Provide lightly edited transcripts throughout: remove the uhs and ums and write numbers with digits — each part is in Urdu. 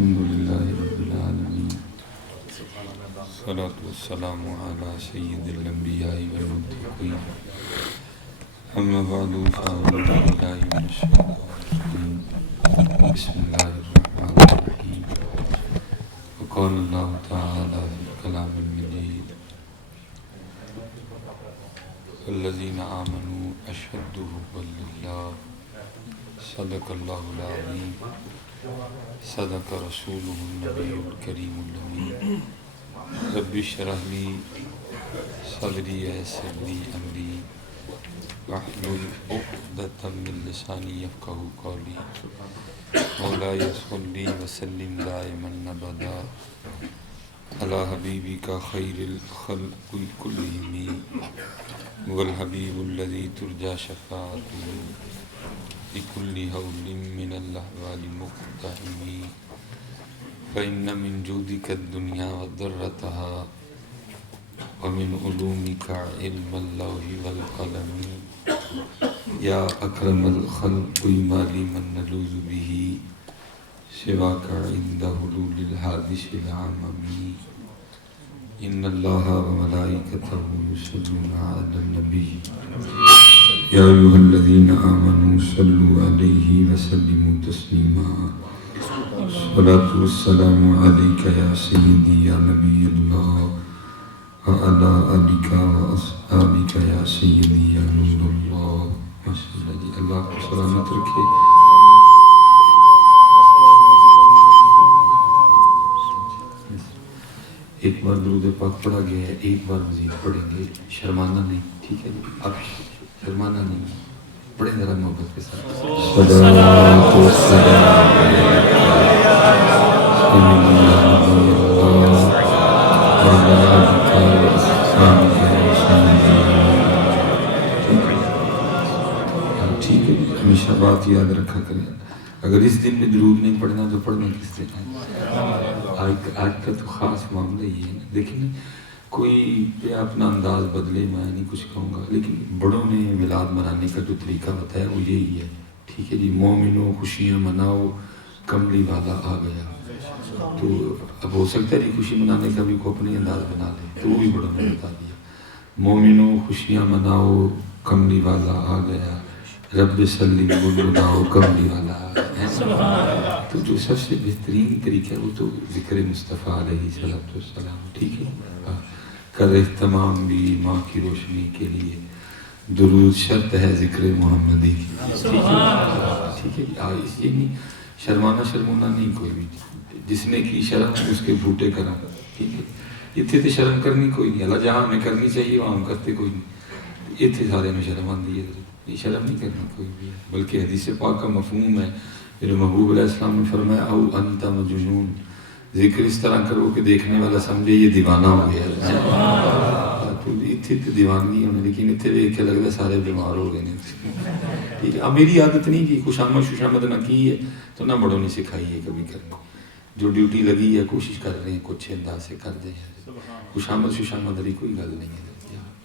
الحمدللہ رب العالمین والصلاة والسلام علی سید الانبیاء والمتقین اما بعد فاعوذ باللہ من الشیطان الرجیم بسم اللہ الرحمن الرحیم وقال اللہ تعالی فی الکلام المجید الذین آمنوا اشد حبا للہ صدق اللہ العظیم صدق رسولہ النبی الکریم الامین رب اشرح لی صدری ویسر لی امری واحلل عقدۃ من لسانی یفقہوا قولی مولاي صلی وسلم دائما ابدا علی حبیبک خیر الخلق کلہم والحبیب الذی ترجى شفاعته لكل هول من الأحوال مقتحم فإن من جودك الدنيا وضرتها ومن علومك علم اللوح والقلم يا أكرم الخلق ما لي من نلوذ به سواك عند حلول الحادث العمم إن الله وملائكته يصلون على النبي يا أيها الذين آمنوا صلوا عليه وسلموا تسليما الصلاة والسلام عليك يا سيدي يا نبي الله وعلى آلك وأصحابك يا سيدي يا نور الله اللہ کو سلامت رکھے. ایک بار درود پاک پڑھا گیا ہے, ایک بار مزید پڑھیں گے, شرمانا نہیں, ٹھیک ہے جی؟ اب شرمانا نہیں, پڑھیں ذرا محبت کے ساتھ. صلوات و سلام علیکہ ٹھیک ہے. ہمیشہ بات یاد رکھا کریں, اگر اس دن میں درود نہیں پڑھنا تو پڑھنا کس دن ہے؟ آج کا تو خاص معاملہ یہ ہے. دیکھیں کوئی پہ اپنا انداز بدلے, میں نہیں کچھ کہوں گا, لیکن بڑوں نے میلاد منانے کا جو طریقہ بتایا وہ یہی ہے, ٹھیک ہے جی؟ مومنوں خوشیاں مناؤ, کملی والا آ گیا. تو اب ہو سکتا ہے خوشی منانے کا بھی کو اپنے انداز بنا لے, تو وہ بھی بڑوں نے بتا دیا. مومنوں خوشیاں مناؤ, کملی والا آ گیا, رب سلم گنگناؤ, کملی والا آ گیا. تو جو سب سے بہترین طریقہ ہے وہ تو ذکر مصطفیٰ علیہ السلام, ٹھیک ہے؟ کر اہتمام بھی ماں کی روشنی کے لیے, درود شرط ہے ذکر محمدی کی, ٹھیک ہے؟ یہ نہیں شرمانا شرمونا نہیں کوئی بھی, جس نے کی شرم اس کے بھوٹے کرم, ٹھیک ہے؟ اتنے تو شرم کرنی کوئی نہیں, اللہ جہاں ہمیں کرنی چاہیے وہاں ہم کرتے کوئی نہیں. اتنے سارے میں شرم آتی ہے, یہ شرم نہیں کرنی کوئی بھی, بلکہ حدیث پاک کا مفہوم ہے. میرے محبوب علیہ السلام نے فرمایا او انت مجنون, ذکر اس طرح کرو کہ دیکھنے والا سمجھے یہ دیوانہ ہو گیا. تو اتنے دیوانگی ہونے, لیکن اتنے دیکھ کے لگتا سارے بیمار ہو گئے. ٹھیک ہے, اب میری عادت نہیں کی خوشامد ششامد نہ کی ہے, تو نہ بڑوں نے سکھائی ہے کبھی کرنا. جو ڈیوٹی لگی ہے کوشش کر رہے ہیں کچھ انداز سے کر دیں. خوشامد ششامد علی کوئی گل نہیں ہے.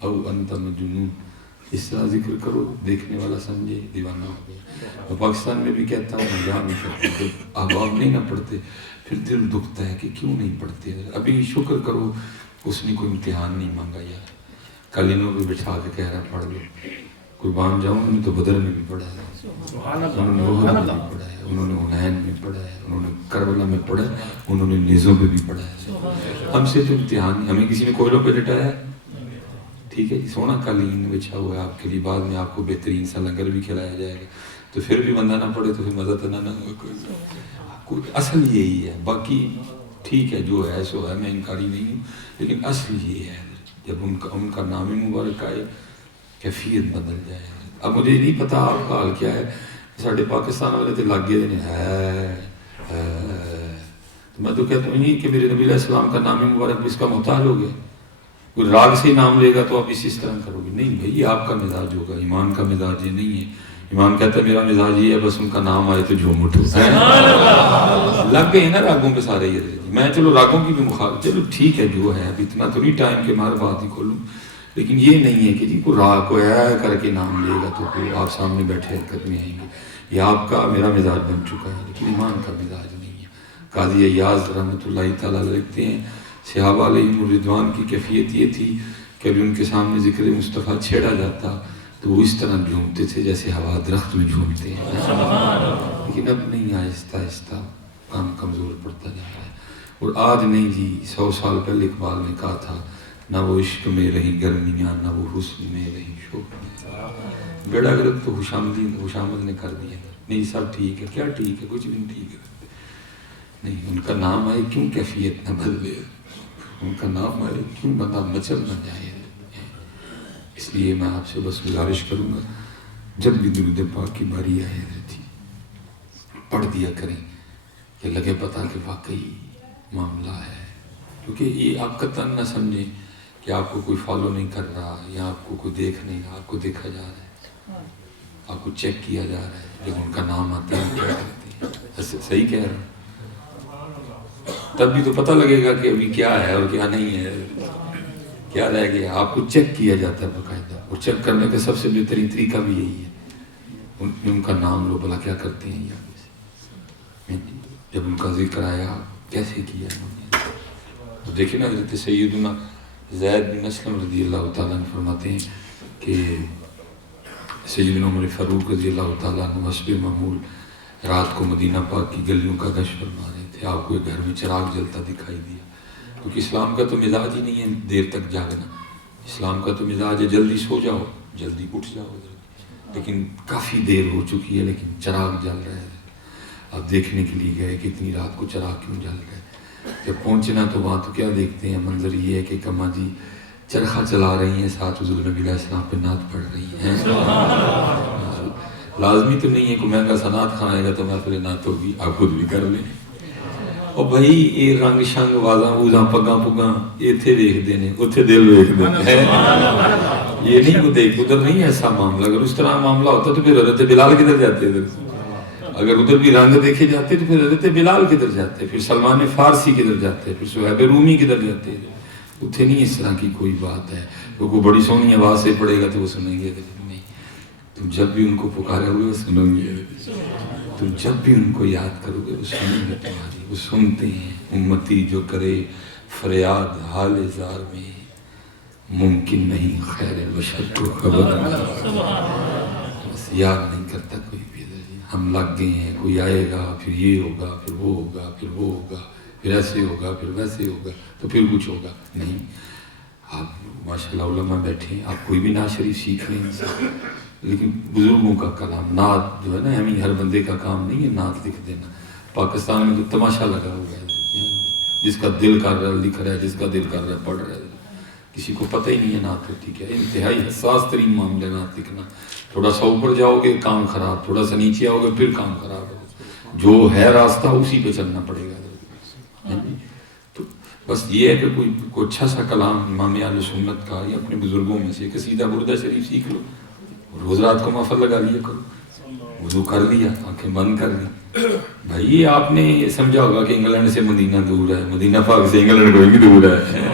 او انت مجنون, اس طرح ذکر کرو دیکھنے والا سمجھے دیوانہ ہو گیا. پاکستان میں بھی کہتا ہوں, یہاں بھی کہتا ہوں, احباب نہیں نہ پڑھتے پھر دل دکھتا ہے کہ کیوں نہیں پڑھتے. ابھی شکر کرو اس نے کوئی امتحان نہیں مانگا یار. کل انہوں نے بٹھا کے کہہ رہا پڑھ لو, قربان جاؤں, انہوں نے تو بدر میں بھی پڑھا ہے, انہوں نے احد میں بھی پڑھا ہے, انہوں نے حنین میں پڑھا ہے, انہوں نے کربلا میں پڑھا ہے, انہوں نے نیزوں پہ بھی پڑھا ہے. ہم سے تو امتحان نہیں, ہمیں کسی نے کوئلوں پہ لٹایا ہے, ٹھیک ہے جی؟ سونا قالین بچھا ہوا ہے آپ کے لیے, بعد میں آپ کو بہترین سا لنگر بھی کھلایا جائے گا, تو پھر بھی بندہ نہ پڑے تو پھر مزہ تو نہ کوئی. اصل یہی ہے, باقی ٹھیک ہے جو ہے سو ہے, میں انکاری نہیں ہوں, لیکن اصل یہ ہے جب ان کا نام مبارک آئے کیفیت بدل جائے. اب مجھے نہیں پتا آپ کا حال کیا ہے, ساڑھے پاکستان والے تو لاگے دے ہے. میں تو کہتا ہوں نہیں کہ میرے نبی علیہ السلام کا نام مبارک بھی اس کا محتاج ہو گیا. کوئی راگ سے نام لے گا تو آپ اس طرح کرو گے, نہیں بھائی یہ آپ کا مزاج ہوگا, ایمان کا مزاج یہ نہیں ہے. ایمان کہتا ہے میرا مزاج یہ ہے بس ان کا نام آئے تو جھوم اٹھو. لگ گئے نا راگوں پہ سارے یہ. میں چلو راگوں کی بھی مخالف, چلو ٹھیک ہے جو ہے, اب اتنا تو نہیں ٹائم کہ مار بات ہی کھولوں, لیکن یہ نہیں ہے کہ جی کوئی راگ کو ہے کر کے نام لے گا تو کوئی آپ سامنے بیٹھے حرکت میں آئیں گے. یہ آپ کا میرا مزاج بن چکا ہے, لیکن ایمان کا مزاج نہیں ہے. قاضی ایاز رحمۃ اللہ تعالیٰ لکھتے ہیں صحابہ علیہم الرضوان کی کیفیت یہ تھی کہ ابھی ان کے سامنے ذکر مصطفیٰ چھیڑا جاتا تو وہ اس طرح جھومتے تھے جیسے ہوا درخت میں جھومتے ہیں، لیکن اب نہیں، آہستہ آہستہ کام کمزور پڑتا جا رہا ہے۔ اور آج نہیں جی، 100 سال پہلے اقبال نے کہا تھا نہ وہ عشق میں رہی گرمیاں نہ وہ حسن میں رہی شوخیاں، بیڑا گرد تو خوشامد نے کر دیا، نہیں سب ٹھیک ہے، کیا ٹھیک ہے، کچھ بھی نہیں ٹھیک ہے، نہیں ان کا نام آئے کیوں کیفیت نہ بدلے، ان کا نام آئے کیوں بندہ مچل نہ جائے۔ اس لیے میں آپ سے بس گزارش کروں گا جب بھی درود پاک کی باری آئے رہتی پڑھ دیا کریں کہ لگے پتہ کہ واقعی معاملہ ہے، کیونکہ یہ آپ قطعاً نہ سمجھیں کہ آپ کو کوئی فالو نہیں کر رہا یا آپ کو کوئی دیکھ نہیں رہا، آپ کو دیکھا جا رہا ہے، آپ کو چیک کیا جا رہا ہے، جب ان کا نام آتا ہے کیا کرتے ہیں، صحیح کہہ رہا ہوں، تب بھی تو پتہ لگے گا کہ ابھی کیا ہے اور کیا نہیں ہے، کیا رہ گیا، آپ کو چیک کیا جاتا ہے باقاعدہ، اور چیک کرنے کا سب سے بہترین طریقہ بھی یہی ہے، ان کا نام لو بھلا کیا کرتے ہیں یا جب ان کا ذکر آیا کیسے کیا انہوں نے۔ دیکھیں نا حضرت سیدنا زید بن اسلم رضی اللہ تعالیٰ عنہ فرماتے ہیں کہ سیدنا عمر فاروق رضی اللہ تعالیٰ عنہ حسب معمول رات کو مدینہ پاک کی گلیوں کا گشت فرما رہے تھے، آپ کو ایک گھر میں چراغ جلتا دکھائی دیا، کیونکہ اسلام کا تو مزاج ہی نہیں ہے دیر تک جاگنا، اسلام کا تو مزاج ہے جلدی سو جاؤ جلدی اٹھ جاؤ، لیکن کافی دیر ہو چکی ہے لیکن چراغ جل رہا ہے، آپ دیکھنے کے لیے گئے کہ اتنی رات کو چراغ کیوں جل رہا ہے۔ جب پہنچنا تو وہاں تو کیا دیکھتے ہیں، منظر یہ ہے کہ کما جی چرخہ چلا رہی ہیں، ساتھ حضور نبی علیہ السلام پہ نعت پڑھ رہی ہیں۔ لازمی تو نہیں ہے کوئی مہنگا سا نعت خان آئے گا تو محفل نعت ہوگی، آپ خود بھی کر لیں، اور بھائی یہ رنگ شنگ وازاں ووزاں پگاں پگاں اتھے دیکھتے ہیں اتھے دل دیکھتے ہیں، یہ نہیں کو دیکھ ادھر نہیں ایسا معاملہ، اگر اس طرح معاملہ ہوتا تو پھر حضرت بلال کدھر جاتے ادھر سے، اگر ادھر بھی رنگ دیکھے جاتے تو پھر حضرت بلال کدھر جاتے، پھر سلمان فارسی کدھر جاتے، پھر صہیب رومی کدھر جاتے، اتھے نہیں اس طرح کی کوئی بات ہے، وہ کوئی بڑی سونی آواز سے پڑھے گا تو وہ سنیں گے، نہیں تم جب بھی ان کو پکارے ہوئے وہ سنو گے، تم جب بھی ان کو یاد کرو گے وہ سنیں گے تمہاری، وہ سنتے ہیں۔ امتی جو کرے فریاد حال زار میں ممکن نہیں خیر بشر کو خبر نہیں، بس یاد نہیں کرتا کوئی بھی، ہم لگ گئے ہیں کوئی آئے گا پھر یہ ہوگا پھر وہ ہوگا پھر وہ ہوگا پھر ایسے ہوگا پھر ویسے ہوگا تو پھر کچھ ہوگا، نہیں، آپ ماشاءاللہ علماء بیٹھے ہیں، آپ کوئی بھی نعت شریف سیکھ لیں گے، لیکن بزرگوں کا کلام نعت جو ہے نا ہمیں ہر بندے کا کام نہیں ہے نعت لکھ دینا، پاکستان میں تو تماشا لگا ہوا ہے، جس کا دل کر رہا ہے لکھ رہا ہے، جس کا دل کر رہا ہے پڑھ رہا ہے، کسی کو پتہ ہی نہیں ہے نعت ہوتی کیا، انتہائی حساس ترین معاملہ نعت لکھنا، تھوڑا سا اوپر جاؤ گے کام خراب، تھوڑا سا نیچے آؤ گے پھر کام خراب ہے، جو ہے راستہ اسی پہ چلنا پڑے گا۔ تو بس یہ ہے کہ کوئی اچھا سا کلام امام اہل سنت کا یا اپنے بزرگوں میں سے قصیدہ بردہ شریف سیکھ لو، روز رات کو محفل لگا لیا کرو، وضو کر لیا آنکھیں بند کر لی، بھائی یہ آپ نے یہ سمجھا ہوگا کہ انگلینڈ سے مدینہ دور ہے، مدینہ پاک سے انگلینڈ کوئی بھی دور ہے،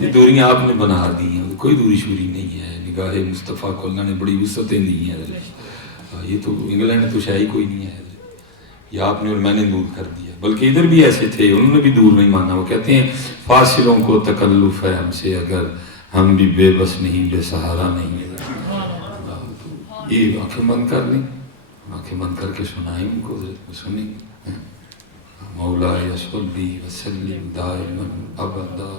یہ دوریاں آپ نے بنا دی ہیں، کوئی دوری شوری نہیں ہے، نگاہ مصطفیٰ کو اللہ نے بڑی وسعتیں دی ہیں، یہ تو انگلینڈ تو شاید کوئی نہیں ہے، یہ آپ نے اور میں نے دور کر دیا، بلکہ ادھر بھی ایسے تھے انہوں نے بھی دور نہیں مانا، وہ کہتے ہیں فاصلوں کو تکلف ہے ہم سے اگر ہم بھی بے بس نہیں بے سہارا نہیں، یہ آنکھیں بند کر لیں، آنکھیں بند کر کے سنائیں ان کو، سنیں گے مولاي صلی وسلم دائما ابدا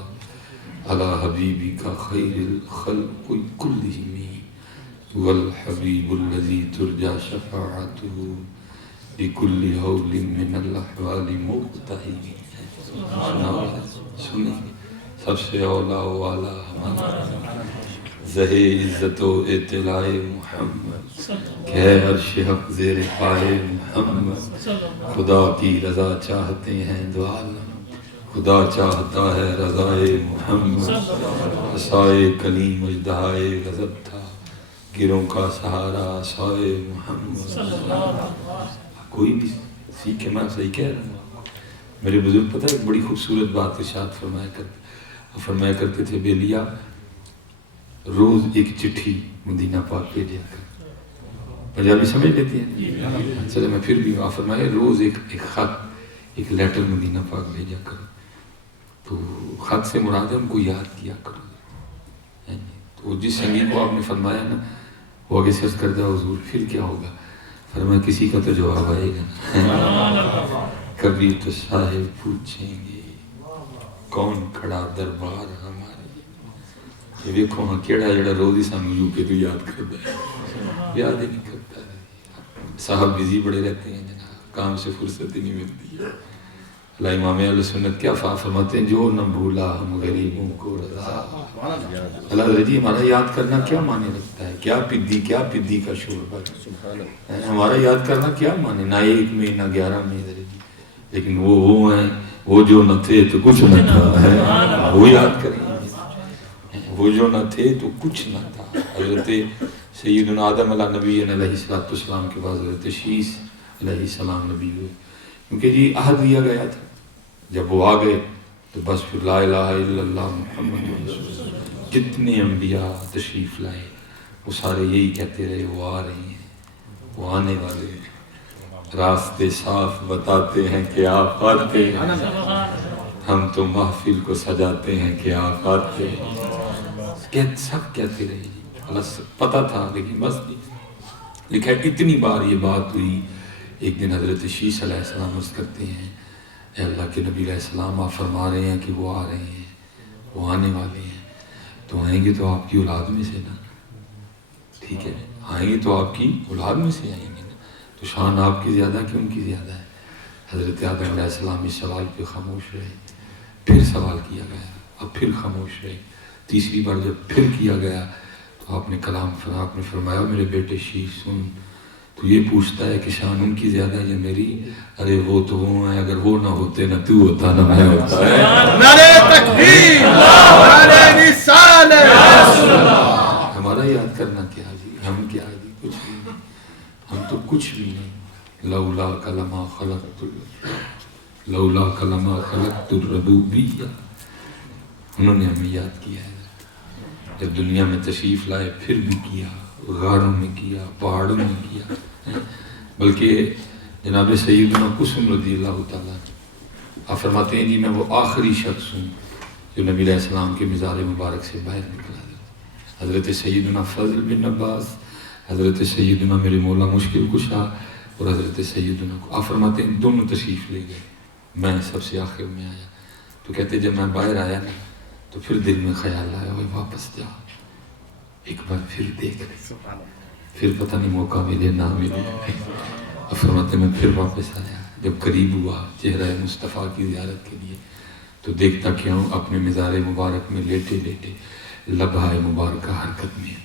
على حبیبک خیر الخلق كلهم والحبیب الذي ترجى شفاعته لكل هول من الاحوال مقتحم، سنیں گے سب سے اولا والا ہمارا زہ عزت و اطلاع محمد کہ عرش حق زیر پائے محمد، خدا کی رضا چاہتے ہیں دو عالم، خدا چاہتا ہے رضائے محمد، عصائے کلیم اژدہائے غضب تھا گروں کا سہارا عصائے محمد۔ کوئی بھی سیکھے، میں صحیح کہہ رہا ہوں، میرے بزرگ پتہ ہے بڑی خوبصورت بات ارشاد فرمایا کرتے تھے، بیلیا روز ایک چٹھی مدینہ پاک بھیجا کر، پنجابی سمجھ لیتی ہیں، چلے میں پھر بھی فرمایا روز ایک خط ایک لیٹر مدینہ پاک بھیجا کرو، تو خط سے مراد ہے ان کو یاد کیا کرو. تو جس سنگی کو آپ نے فرمایا نا وہ آگے سرچ کر دیا حضور پھر کیا ہوگا، فرمایا کسی کا تو جواب آئے گا. کبھی تو صاحب پوچھیں گے کون کھڑا دربار ہمارے. یہ دیکھو ہاں کیڑا جڑا روز ہی سانو یو کے تو یاد کرتا ہے، یاد ہی نہیں کرتا. صاحب بزی بڑے رہتے ہیں جناب، کام سے فرصت ہی نہیں ملتی ہے. اللہ امام اہل سنت کیا فرماتے ہیں، جو نہ بھولا ہم غریبوں کو رضا. اللہ حضرت جی ہمارا یاد کرنا کیا معنی رکھتا ہے، کیا پدی کا شور ہے ہمارا یاد کرنا کیا معنی، نہ 1 میں نہ 11 میں حضرت جی. لیکن وہ ہیں وہ جو نہ تھے تو کچھ نہ تھا، وہ یاد کریں. وہ جو نہ تھے تو کچھ نہ تھا. حضرت سیدنا آدم علیہ نبی علیہ السلام کے بعد حضرت شیس علیہ السلام نبی ہوئے، کیونکہ جی عہد دیا گیا تھا. جب وہ آ گئے تو بس پھر لا الہ الا اللہ محمد رسول اللہ. جتنے انبیاء تشریف لائے وہ سارے یہی کہتے رہے وہ آ رہے ہیں، وہ آنے والے ہیں، راستے صاف بتاتے ہیں کہ آپ آتے ہیں، ہم تو محفل کو سجاتے ہیں کہ آپ آتے ہیں. سب کہتے رہے جی، اللہ پتہ تھا لیکن بس لکھا ہے اتنی بار یہ بات ہوئی. ایک دن حضرت شیس علیہ السلام عرض کرتے ہیں اے اللہ کے نبی علیہ السلام آپ فرما رہے ہیں کہ وہ آ رہے ہیں، وہ آنے والے ہیں، تو آئیں گے تو آپ کی اولاد میں سے نا، ٹھیک ہے آئیں گے تو آپ کی اولاد میں سے آئیں گے نا، تو شان آپ کی زیادہ کہ ان کی زیادہ ہے. حضرت آدم علیہ السلام اس سوال پہ خاموش رہے. پھر سوال کیا گیا، اب پھر خاموش رہے. تیسری بار جب پھر کیا گیا تو آپ نے کلام آپ نے فرمایا میرے بیٹے شیس سن، تو یہ پوچھتا ہے کہ شان ان کی زیادہ ہے یا میری؟ ارے وہ تو وہ ہیں، اگر وہ نہ ہوتے نہ تو ہوتا نہ میں ہوتا ہے. نعرہ تکبیر، نعرہ رسالت. ہمارا یاد کرنا کیا جی، ہم کیا جی، کچھ بھی نہیں، ہم تو کچھ بھی نہیں. لولا کلمہ خلقت الربوبیہ. انہوں نے ہمیں یاد کیا ہے. جب دنیا میں تشریف لائے پھر بھی کیا، غاروں میں کیا، پہاڑوں میں کیا. بلکہ جناب سیدنا قسم رضی اللہ تعالیٰ آپ فرماتے ہیں جی میں وہ آخری شخص ہوں جو نبی علیہ السلام کے مزار مبارک سے باہر نکلا. حضرت سیدنا فضل بن عباس، حضرت سیدنا میرے مولا مشکل کشا اور حضرت سیدنا کو آپ فرماتے ہیں دونوں تشریف لے گئے. میں سب سے آخر میں آیا. تو کہتے جب میں باہر آیا نا تو پھر دل میں خیال آیا وہ واپس جا ایک بار پھر دیکھ لے، پھر پتہ نہیں موقع ملے نہ ملے. فرماتے میں پھر واپس آیا. جب قریب ہوا چہرہ مصطفیٰ کی زیارت کے لیے تو دیکھتا کیوں اپنے مزار مبارک میں لیٹے لیٹے لبھہ مبارکہ حرکت میں.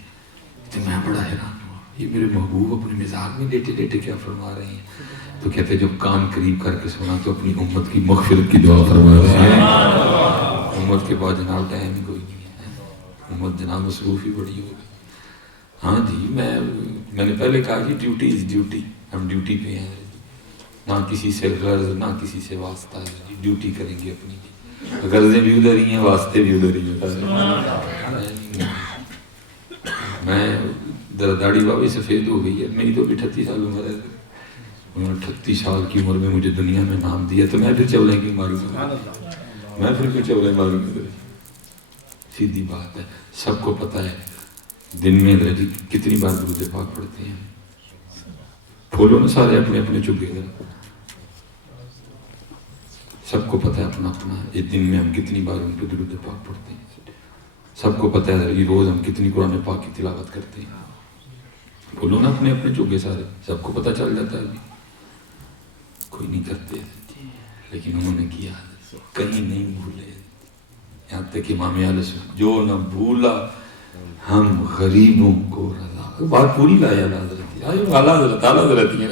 تو میں بڑا حیران ہوا یہ میرے محبوب اپنے مزار میں لیٹے لیٹے کیا فرما رہے ہیں. تو کہتے جب کان قریب کر کے سنا تو اپنی امت کی مغفرت کی دعا فرما رہے ہیں. امت کے بعد جناب ٹائم ہی کوئی نہیں ہے، امت جناب مصروف ہی بڑی ہو گئی. ہاں جی میں نے پہلے کہا کہ ڈیوٹی از ڈیوٹی، ہم ڈیوٹی پہ ہیں، نہ کسی سے غرض نہ کسی سے واسطہ ہے. ڈیوٹی کریں گے اپنی، غرضیں بھی ادھر ہی ہیں واسطے بھی ادھر ہی ہیں. میں داڑھی بابی سفید ہو گئی ہے، میری تو بھی 38 سال عمر ہے. انہوں نے 38 سال کی عمر میں مجھے دنیا میں نام دیا تو میں پھر چولے کی ماروں گا، میں پھر کیوں چولے ماروں گا. سیدھی بات ہے، سب کو پتہ ہے دن میں کتنی بار درود پاک پڑھتے ہیں. کھولو نا سارے اپنے اپنے چگے گا، سب کو پتہ ہے اپنا اپنا ایک دن میں ہم کتنی بار ان پہ درود پاک پڑھتے ہیں. سب کو پتہ ہے یہ روز ہم کتنی قرآن پاک کی تلاوت کرتے ہیں. بولو نا اپنے اپنے چگے سارے، سب کو پتہ چل جاتا ہے. کوئی نہیں کرتے لیکن انہوں نے کیا، کہیں نہیں بھولے. یہاں تک امام اہل سنت جو نہ بھولا ہم غریبوں کو رضا. بات پوری لایا اللہ حضرت، اعلیٰ حضرت اعلیٰ حضرت ہی ہے،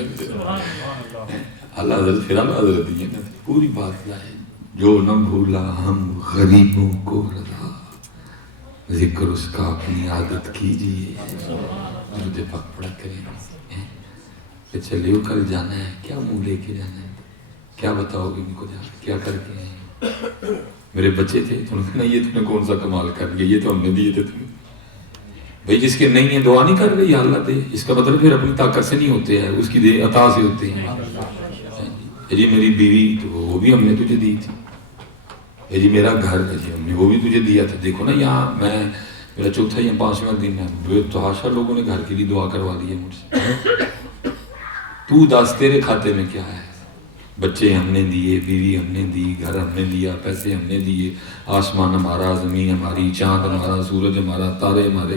اعلیٰ حضرت پھر اعلیٰ حضرت ہی ہے، پوری بات لائے. جو نہ بھولا ہم غریبوں کو رضا، ذکر اس کا اپنی عادت کیجیے. درود پاک پڑھا کریں. چلے کل جانا ہے، کیا منہ لے کے جانا ہے، کیا بتاؤ گے ان کو جا کیا کر کے آئے. میرے بچے تھے تو انہوں نے یہ تم نے کون سا کمال کر لیا، یہ تو ہم نے دیے تھے تمہیں. بھائی جس کے نہیں ہے دعا نہیں کر رہی یا اللہ دے، اس کا مطلب پھر اپنی طاقت سے نہیں ہوتے ہیں، اس کی دے عطا سے ہوتے ہیں. جی میری بیوی تو وہ بھی ہم نے تجھے دی تھی، جی میرا گھر ہے جی ہم نے وہ بھی تجھے دیا تھا، دیکھو نا یہاں میں میرا چوتھا یا 5واں دن ہے، بے تحاشا لوگوں نے گھر کے لیے دعا کروا لی ہے مجھ سے، تو دس تیرے کھاتے میں کیا ہے؟ بچے ہم نے دیے، بیوی ہم نے دی، گھر ہم نے دیا، پیسے ہم نے دیے، آسمان ہمارا، زمین ہماری، چاند ہمارا، سورج ہمارا، تارے ہمارے،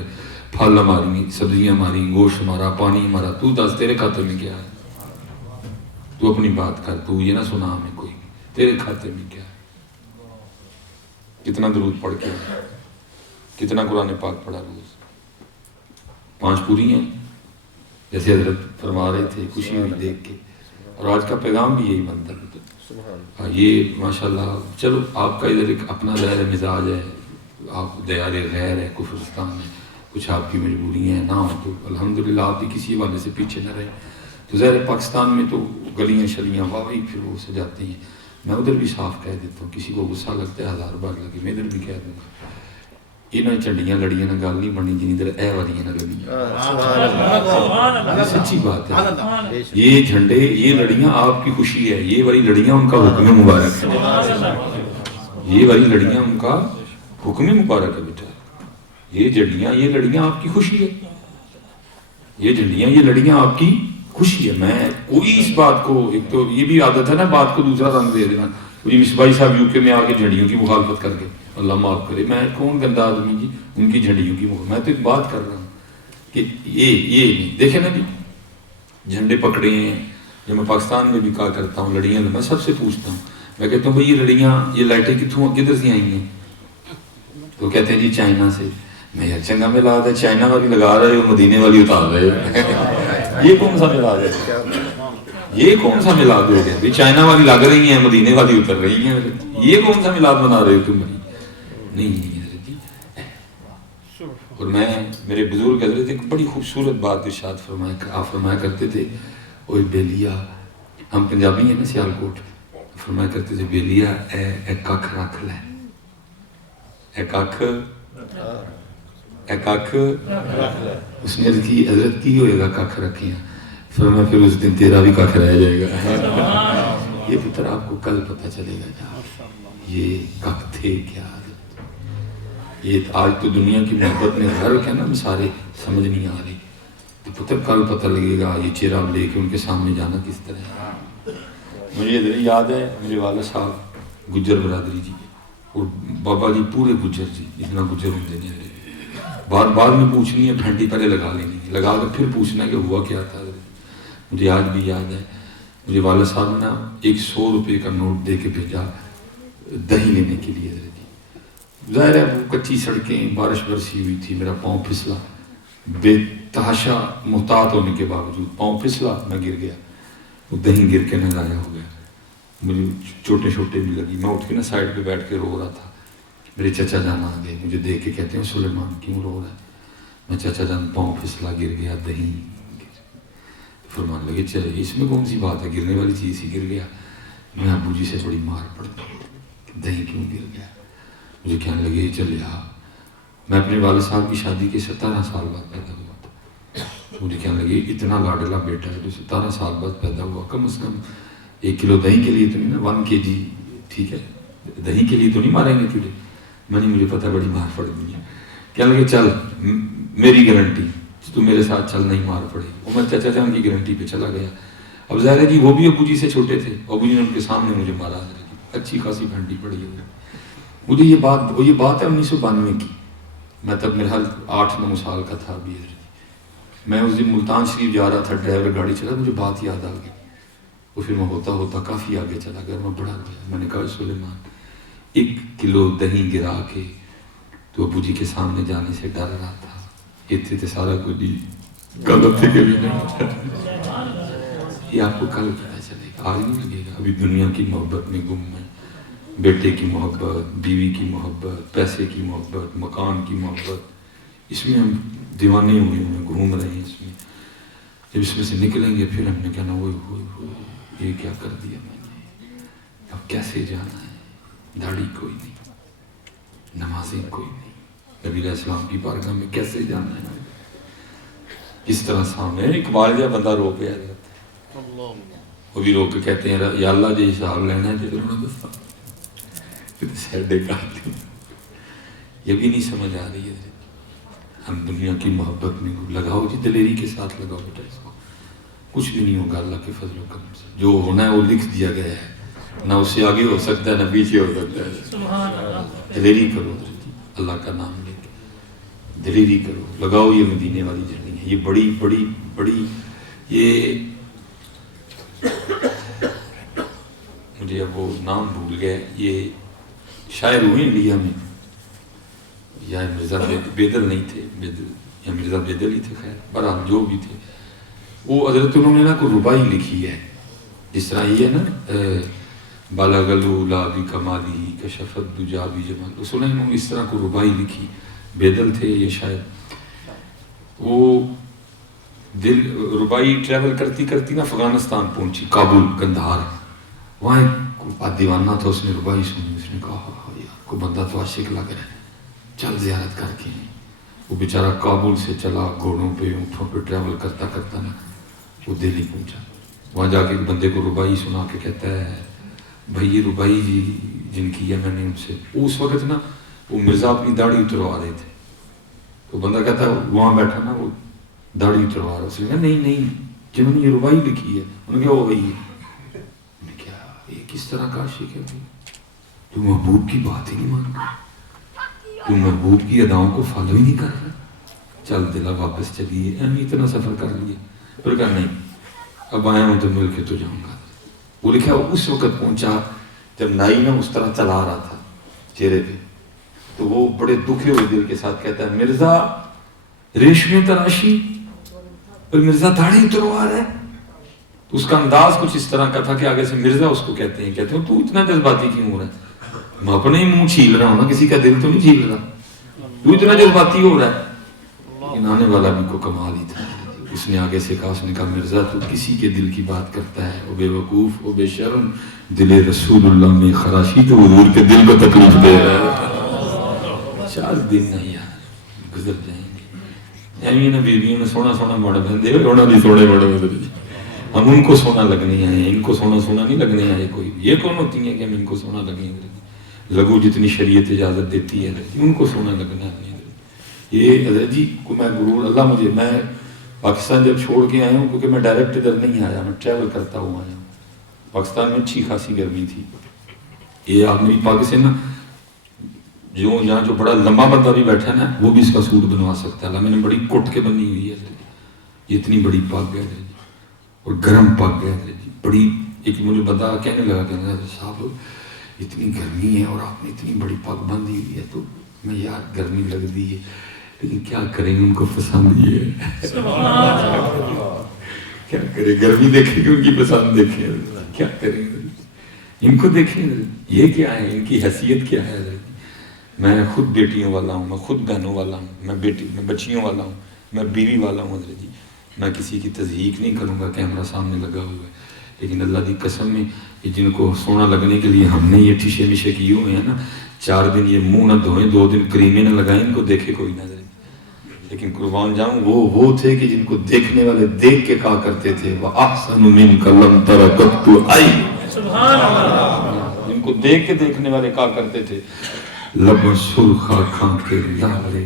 پھل ہماری، سبزیاں ہماری، گوشت ہمارا، پانی ہمارا، تو دس تیرے کھاتے میں کیا ہے؟ تو اپنی بات کر، تو یہ نہ سنا ہمیں کوئی، تیرے کھاتے میں کیا ہے؟ کتنا درود پڑھ کے، کتنا قرآن پاک پڑھا روز؟ 5 پوری ہیں جیسے حضرت فرما رہے تھے، خوشی ہوئی دیکھ کے، اور آج کا پیغام بھی یہی بنتا ہے۔ یہ ماشاءاللہ چلو آپ کا ادھر ایک اپنا ظاہر مزاج ہے، آپ دیار غیر ہے، کفرستان ہے، کچھ آپ کی مجبوریاں ہیں، نہ ہو تو الحمدللہ آپ بھی کسی والے سے پیچھے نہ رہے۔ تو ظاہر پاکستان میں تو گلیاں شلیاں واقعی پھر وہ سجاتی ہیں، میں ادھر بھی صاف کہہ دیتا ہوں، کسی کو غصہ لگتا ہے 1000 بار لگے، میں ادھر بھی کہہ دوں گا انہیں چنڈیاں لڑیاں نہ گل نہیں بنی جن ادھر اے والیاں نہ لڑیاں، سچی بات ہے۔ یہ جھنڈے، یہ لڑیاں آپ کی خوشی ہے، یہ والی لڑیاں ان کا حکم مبارک ہے، یہ والی لڑیاں ان کا حکم مبارک ہے بیٹا، یہ جھنڈیاں یہ لڑیاں آپ کی خوشی ہے، یہ جھنڈیاں یہ لڑیاں آپ کی خوشی ہے۔ میں کوئی اس بات کو، ایک تو یہ بھی عادت ہے نا بات کو دوسرا رنگ دے دینا، مصباحی صاحب یو کے میں آ کے جھنڈیوں کی مخالفت کر کے، اللہ معاف کرے، میں کون گندا آدمی جی ان کی جھنڈیوں کی مخالفت، میں تو ایک بات کر رہا ہوں کہ یہ نہیں دیکھیں نا جی جھنڈے پکڑے ہیں، جو میں پاکستان میں بھی کہا کرتا ہوں لڑیاں، میں سب سے پوچھتا ہوں، میں کہتا ہوں بھائی یہ لڑیاں یہ لائٹیں کدھر سے آئی ہیں؟ تو کہتے ہیں جی چائنا سے۔ میں یار چنگا ملاد ہے، چائنا والی لگا رہے ہو مدینے والی اتار رہے ہو، یہ کون سا ملاد ہے؟ یہ کون سا ملاد ہو گیا؟ چائنا والی لگ رہی ہیں مدینے والی اتر رہی ہیں، یہ کون سا ملاد بنا رہے ہو تم؟ نہیں حضرت جی۔ اور میں میرے بزرگ حضرت ایک بڑی خوبصورت بات ارشاد فرمایا کرتے تھے، اوے بیلیا، ہم پنجابی ہیں نا سیالکوٹ، فرمایا کرتے تھے بیلیا اے ککھ رکھ لے، اے ککھ، اے ککھ، اس نے عرض کی حضرت کی ہوئے گا ککھ رکھیاں، فرمایا پھر اس دن تیرا بھی ککھ رہ جائے گا۔ یہ پتر آپ کو کل پتہ چلے گا جا یہ ککھ تھے کیا۔ یہ آج تو دنیا کی محبت میں غرق ہے نا، ہم سارے سمجھ نہیں آ رہی، تو پتر کل پتہ لگے گا یہ چہرہ لے کے ان کے سامنے جانا کس طرح ہے۔ مجھے ادھر یاد ہے میرے والد صاحب گجر برادری جی، اور بابا جی پورے گجر جی، اتنا گجر ہوتے نہیں، بعد میں پوچھنی ہے، گھنٹی پہلے لگا لینی ہے، لگا کر پھر پوچھنا ہے کہ ہوا کیا تھا۔ مجھے آج بھی یاد ہے مجھے والد صاحب نے 100 روپے کا نوٹ دے کے بھیجا دہی لینے کے لیے۔ ظاہر ہے وہ کچی سڑکیں، بارش برسی ہوئی تھی، میرا پاؤں پھسلا، بے تحاشا محتاط ہونے کے باوجود پاؤں پھسلا، میں گر گیا، وہ دہی گر کے نہ ضائع ہو گیا، مجھے چھوٹے چھوٹے بھی لگی، میں اٹھ کے نا سائڈ پہ بیٹھ کے رو رہا تھا۔ میرے چچا جان آ گئے، مجھے دیکھ کے کہتے ہیں سلیمان کیوں رو رہا ہے؟ میں چچا جان پاؤں پھسلا گر گیا، دہی فرمان لگے چلے اس میں کون سی بات ہے، گرنے والی چیز ہی گر گیا۔ میں ابو جی سے بڑی مار پڑ گئی، دہی کیوں گر گیا؟ مجھے کہنے لگے چلے آ، میں اپنے والد صاحب کی شادی کے 17 سال بعد پیدا ہوا تھا، مجھے کہنے لگے اتنا لاڈلا بیٹا ہے جو 17 سال بعد پیدا ہوا، کم از کم 1 کلو دہی کے لیے تو نہیں نا، 1 kg ٹھیک ہے، دہی کے لیے تو نہیں ماریں گے تجھے؟ میں نے مجھے پتا بڑی مار پڑ گئی ہے، کہنے لگے چل میری گارنٹی تو میرے ساتھ چل نہیں مار پڑے، وہ میں چچا جان کی گارنٹی پہ چلا گیا۔ اب ظاہر ہے جی وہ بھی ابو جی سے چھوٹے تھے، ابو جی نے ان کے سامنے مجھے مارا، اچھی خاصی گھنٹی پڑی ہے مجھے۔ یہ بات ہے 1992 کی، میں تب میرا 8-9 سال کا تھا بھی، میں اس دن ملتان شریف جا رہا تھا، ڈرائیور گاڑی چلا، مجھے بات یاد آ گئی، وہ پھر میں ہوتا کافی آگے چلا گیا، میں بڑا گیا، میں نے کہا سلیمان 1 کلو دہی گرا کے تو ابو جی کے سامنے جانے سے ڈر رہا تھا، اتنے تو سارا کچھ غلط تھے کبھی نہیں، یہ آپ کو کل پتہ چلے گا، آج نہیں لگے گا۔ ابھی دنیا کی محبت میں گم ہے، بیٹے کی محبت، بیوی کی محبت، پیسے کی محبت، مکان کی محبت، اس میں ہم دیوانے ہوئے ہیں، گھوم رہے ہیں اس میں۔ جب اس میں سے نکلیں گے پھر ہم نے کہنا ہوئے یہ کیا کر دیا میں نے، اب کیسے جانا ہے، داڑھی کوئی نہیں، نمازیں کوئی نہیں، نبی علیہ السلام کی بارگاہ میں کیسے جانا ہے، کس طرح سامنے۔ اقبال جا بندہ رو پہ آ جاتا ہے، وہ بھی روک کے کہتے ہیں یا اللہ جی حساب لینا ہے جدھر انہوں نے دستا سیڈے کاٹتے ہیں. یہ بھی نہیں سمجھ آ رہی ہے. ہم دنیا کی محبت میں لگاؤ جی، دلیری کے ساتھ لگاؤ بیٹا اس کو، کچھ بھی نہیں ہوگا اللہ کے فضل و کرم سے. جو ہونا ہے وہ لکھ دیا گیا ہے، نہ اس سے آگے ہو سکتا ہے نہ پیچھے ہو سکتا ہے. دلیری کرو جی، اللہ کا نام لے کے دلیری کرو، لگاؤ. یہ مدینے والی جرنی ہے، یہ بڑی بڑی بڑی، یہ مجھے اب وہ نام بھول گئے، یہ شاعر ہوئے انڈیا میں، یا مرزا بیدل نہیں تھے، بیدل یا مرزا بیدل ہی تھے، خیر برحال جو بھی تھے، وہ حضرت انہوں نے نا کوئی ربائی لکھی ہے جس طرح یہ ہے نا بالغ الاولیٰ بکمالہ کشف الدجیٰ بجمالہ. اس نے انہوں نے اس طرح کو ربائی لکھی، بیدل تھے یہ شاید. وہ دل ربائی ٹریول کرتی کرتی نا افغانستان پہنچی، کابل قندھار، وہاں ایک دیوانہ تھا، اس نے ربائی سنی، اس نے کہا یار کو بندہ تو عاشق لگ رہا ہے، چل زیارت کر کے. وہ بیچارہ کابل سے چلا، گھوڑوں پہ اونٹوں پہ ٹریول کرتا کرتا نا وہ دہلی پہنچا. وہاں جا کے ایک بندے کو ربائی سنا کے کہتا ہے بھائی یہ ربائی جی جن کی ہے میں نے ان سے، اس وقت نا وہ مرزا اپنی داڑھی اتروا رہے تھے. تو بندہ کہتا ہے وہاں بیٹھا نا وہ داڑھی اتروا رہا. اس نے کہا نہیں نہیں جنہوں نے یہ ربائی لکھی ہے. انہوں نے کہا وہ وہی ہے. کیا یہ کس طرح کا عاشق ہے تو محبوب کی بات ہی نہیں مانتا، تو محبوب کی اداؤں کو فالو ہی نہیں کر رہا. چل دلا واپس چلیے، ہم اتنا سفر کر لیے. پھر کہا نہیں اب آیا ہوں تو مل کے تو جاؤں گا. وہ لکھا اس وقت پہنچا جب نائی نا اس طرح چلا رہا تھا چہرے پہ، تو وہ بڑے دکھے ہوئے دل کے ساتھ کہتا ہے مرزا ریشمی تراشی اور مرزا داڑھی اتروا رہا ہے. تو اس کا انداز کچھ اس طرح کا تھا کہ آگے سے مرزا اس کو کہتے ہیں تو اتنا جذباتی کیوں ہو رہا ہے؟ میں اپنے ہی منہ چھیل رہا ہوں نا، کسی کا دل تو نہیں چھیل رہا، تو اتنا جذباتی ہو رہا ہے. لیکن آنے والا بھی کو کمال ہی تھا. اس نے آگے سے کہا، اس نے کہا مرزا تو کسی کے دل کی بات کرتا ہے، او بے وقوف او بے شرم، دل رسول اللہ میں خراشی تو حضور کے دل کو تکلیف دے رہا ہے. 4 دن نہیں یار گزر جائیں گے. ایویں نا بیویوں نے سونا سونا مڑ بندے ہونا نہیں سونے مڑ بندے، ہم ان کو سونا لگنے آئے، ان کو سونا سونا نہیں لگنے آئے. کوئی یہ کون ہوتی ہے کہ ہم ان کو سونا لگیں گے؟ لگو جتنی شریعت اجازت دیتی ہے ان کو سونا لگنا ہے. یہ حضرت جی کو میں غرور اللہ مجھے، میں پاکستان جب چھوڑ کے آیا ہوں کیونکہ میں ڈائریکٹ ادھر نہیں آیا، میں ٹریول کرتا ہوں آیا ہوں. پاکستان میں اچھی خاصی گرمی تھی. یہ آپ میری پگ سے نا جو یہاں جو بڑا لمبا بندہ بھی بیٹھا ہے نا وہ بھی اس کا سوٹ بنوا سکتا ہے. اللہ میں نے بڑی کٹ کے بنی ہوئی ہے یہ اتنی بڑی پگ ہے اور گرم پگ ہے بڑی. ایک مجھے بندہ کہنے لگا کہ صاحب اتنی گرمی ہے اور آپ نے اتنی بڑی پگ باندھی ہوئی ہے. تو میں یار گرمی لگ دی ہے لیکن کیا کریں ان کو پسند ہی ہے، کیا کریں گرمی دیکھیں گے ان کی پسند دیکھیں، کیا کریں ان کو دیکھیں یہ کیا ہے، ان کی حیثیت کیا ہے. میں خود بیٹیوں والا ہوں، میں خود بہنوں والا ہوں، میں بچیوں والا ہوں، میں بیوی والا ہوں. حضرت جی میں کسی کی تضحیق نہیں کروں گا، کیمرہ سامنے لگا ہوا ہے. لیکن اللہ کی قسم میں یہ جن کو سونا لگنے کے لیے ہم نے یہ ٹھیشے مشے کیے ہوئے ہیں نا، 4 دن یہ منہ نہ دھوئیں، 2 دن کریمیں نہ لگائیں، ان کو دیکھے کوئی نظر. لیکن قربان جاؤں وہ تھے کہ جن کو دیکھنے والے دیکھ کے کہا کرتے تھے وَأَحْسَنُ مِنْكَ لَمْ تَرَ قَطُّ عَيْنٌ. جن کو دیکھ کے دیکھنے والے کہا کرتے تھے لب سرخ آنکھاں کے لالے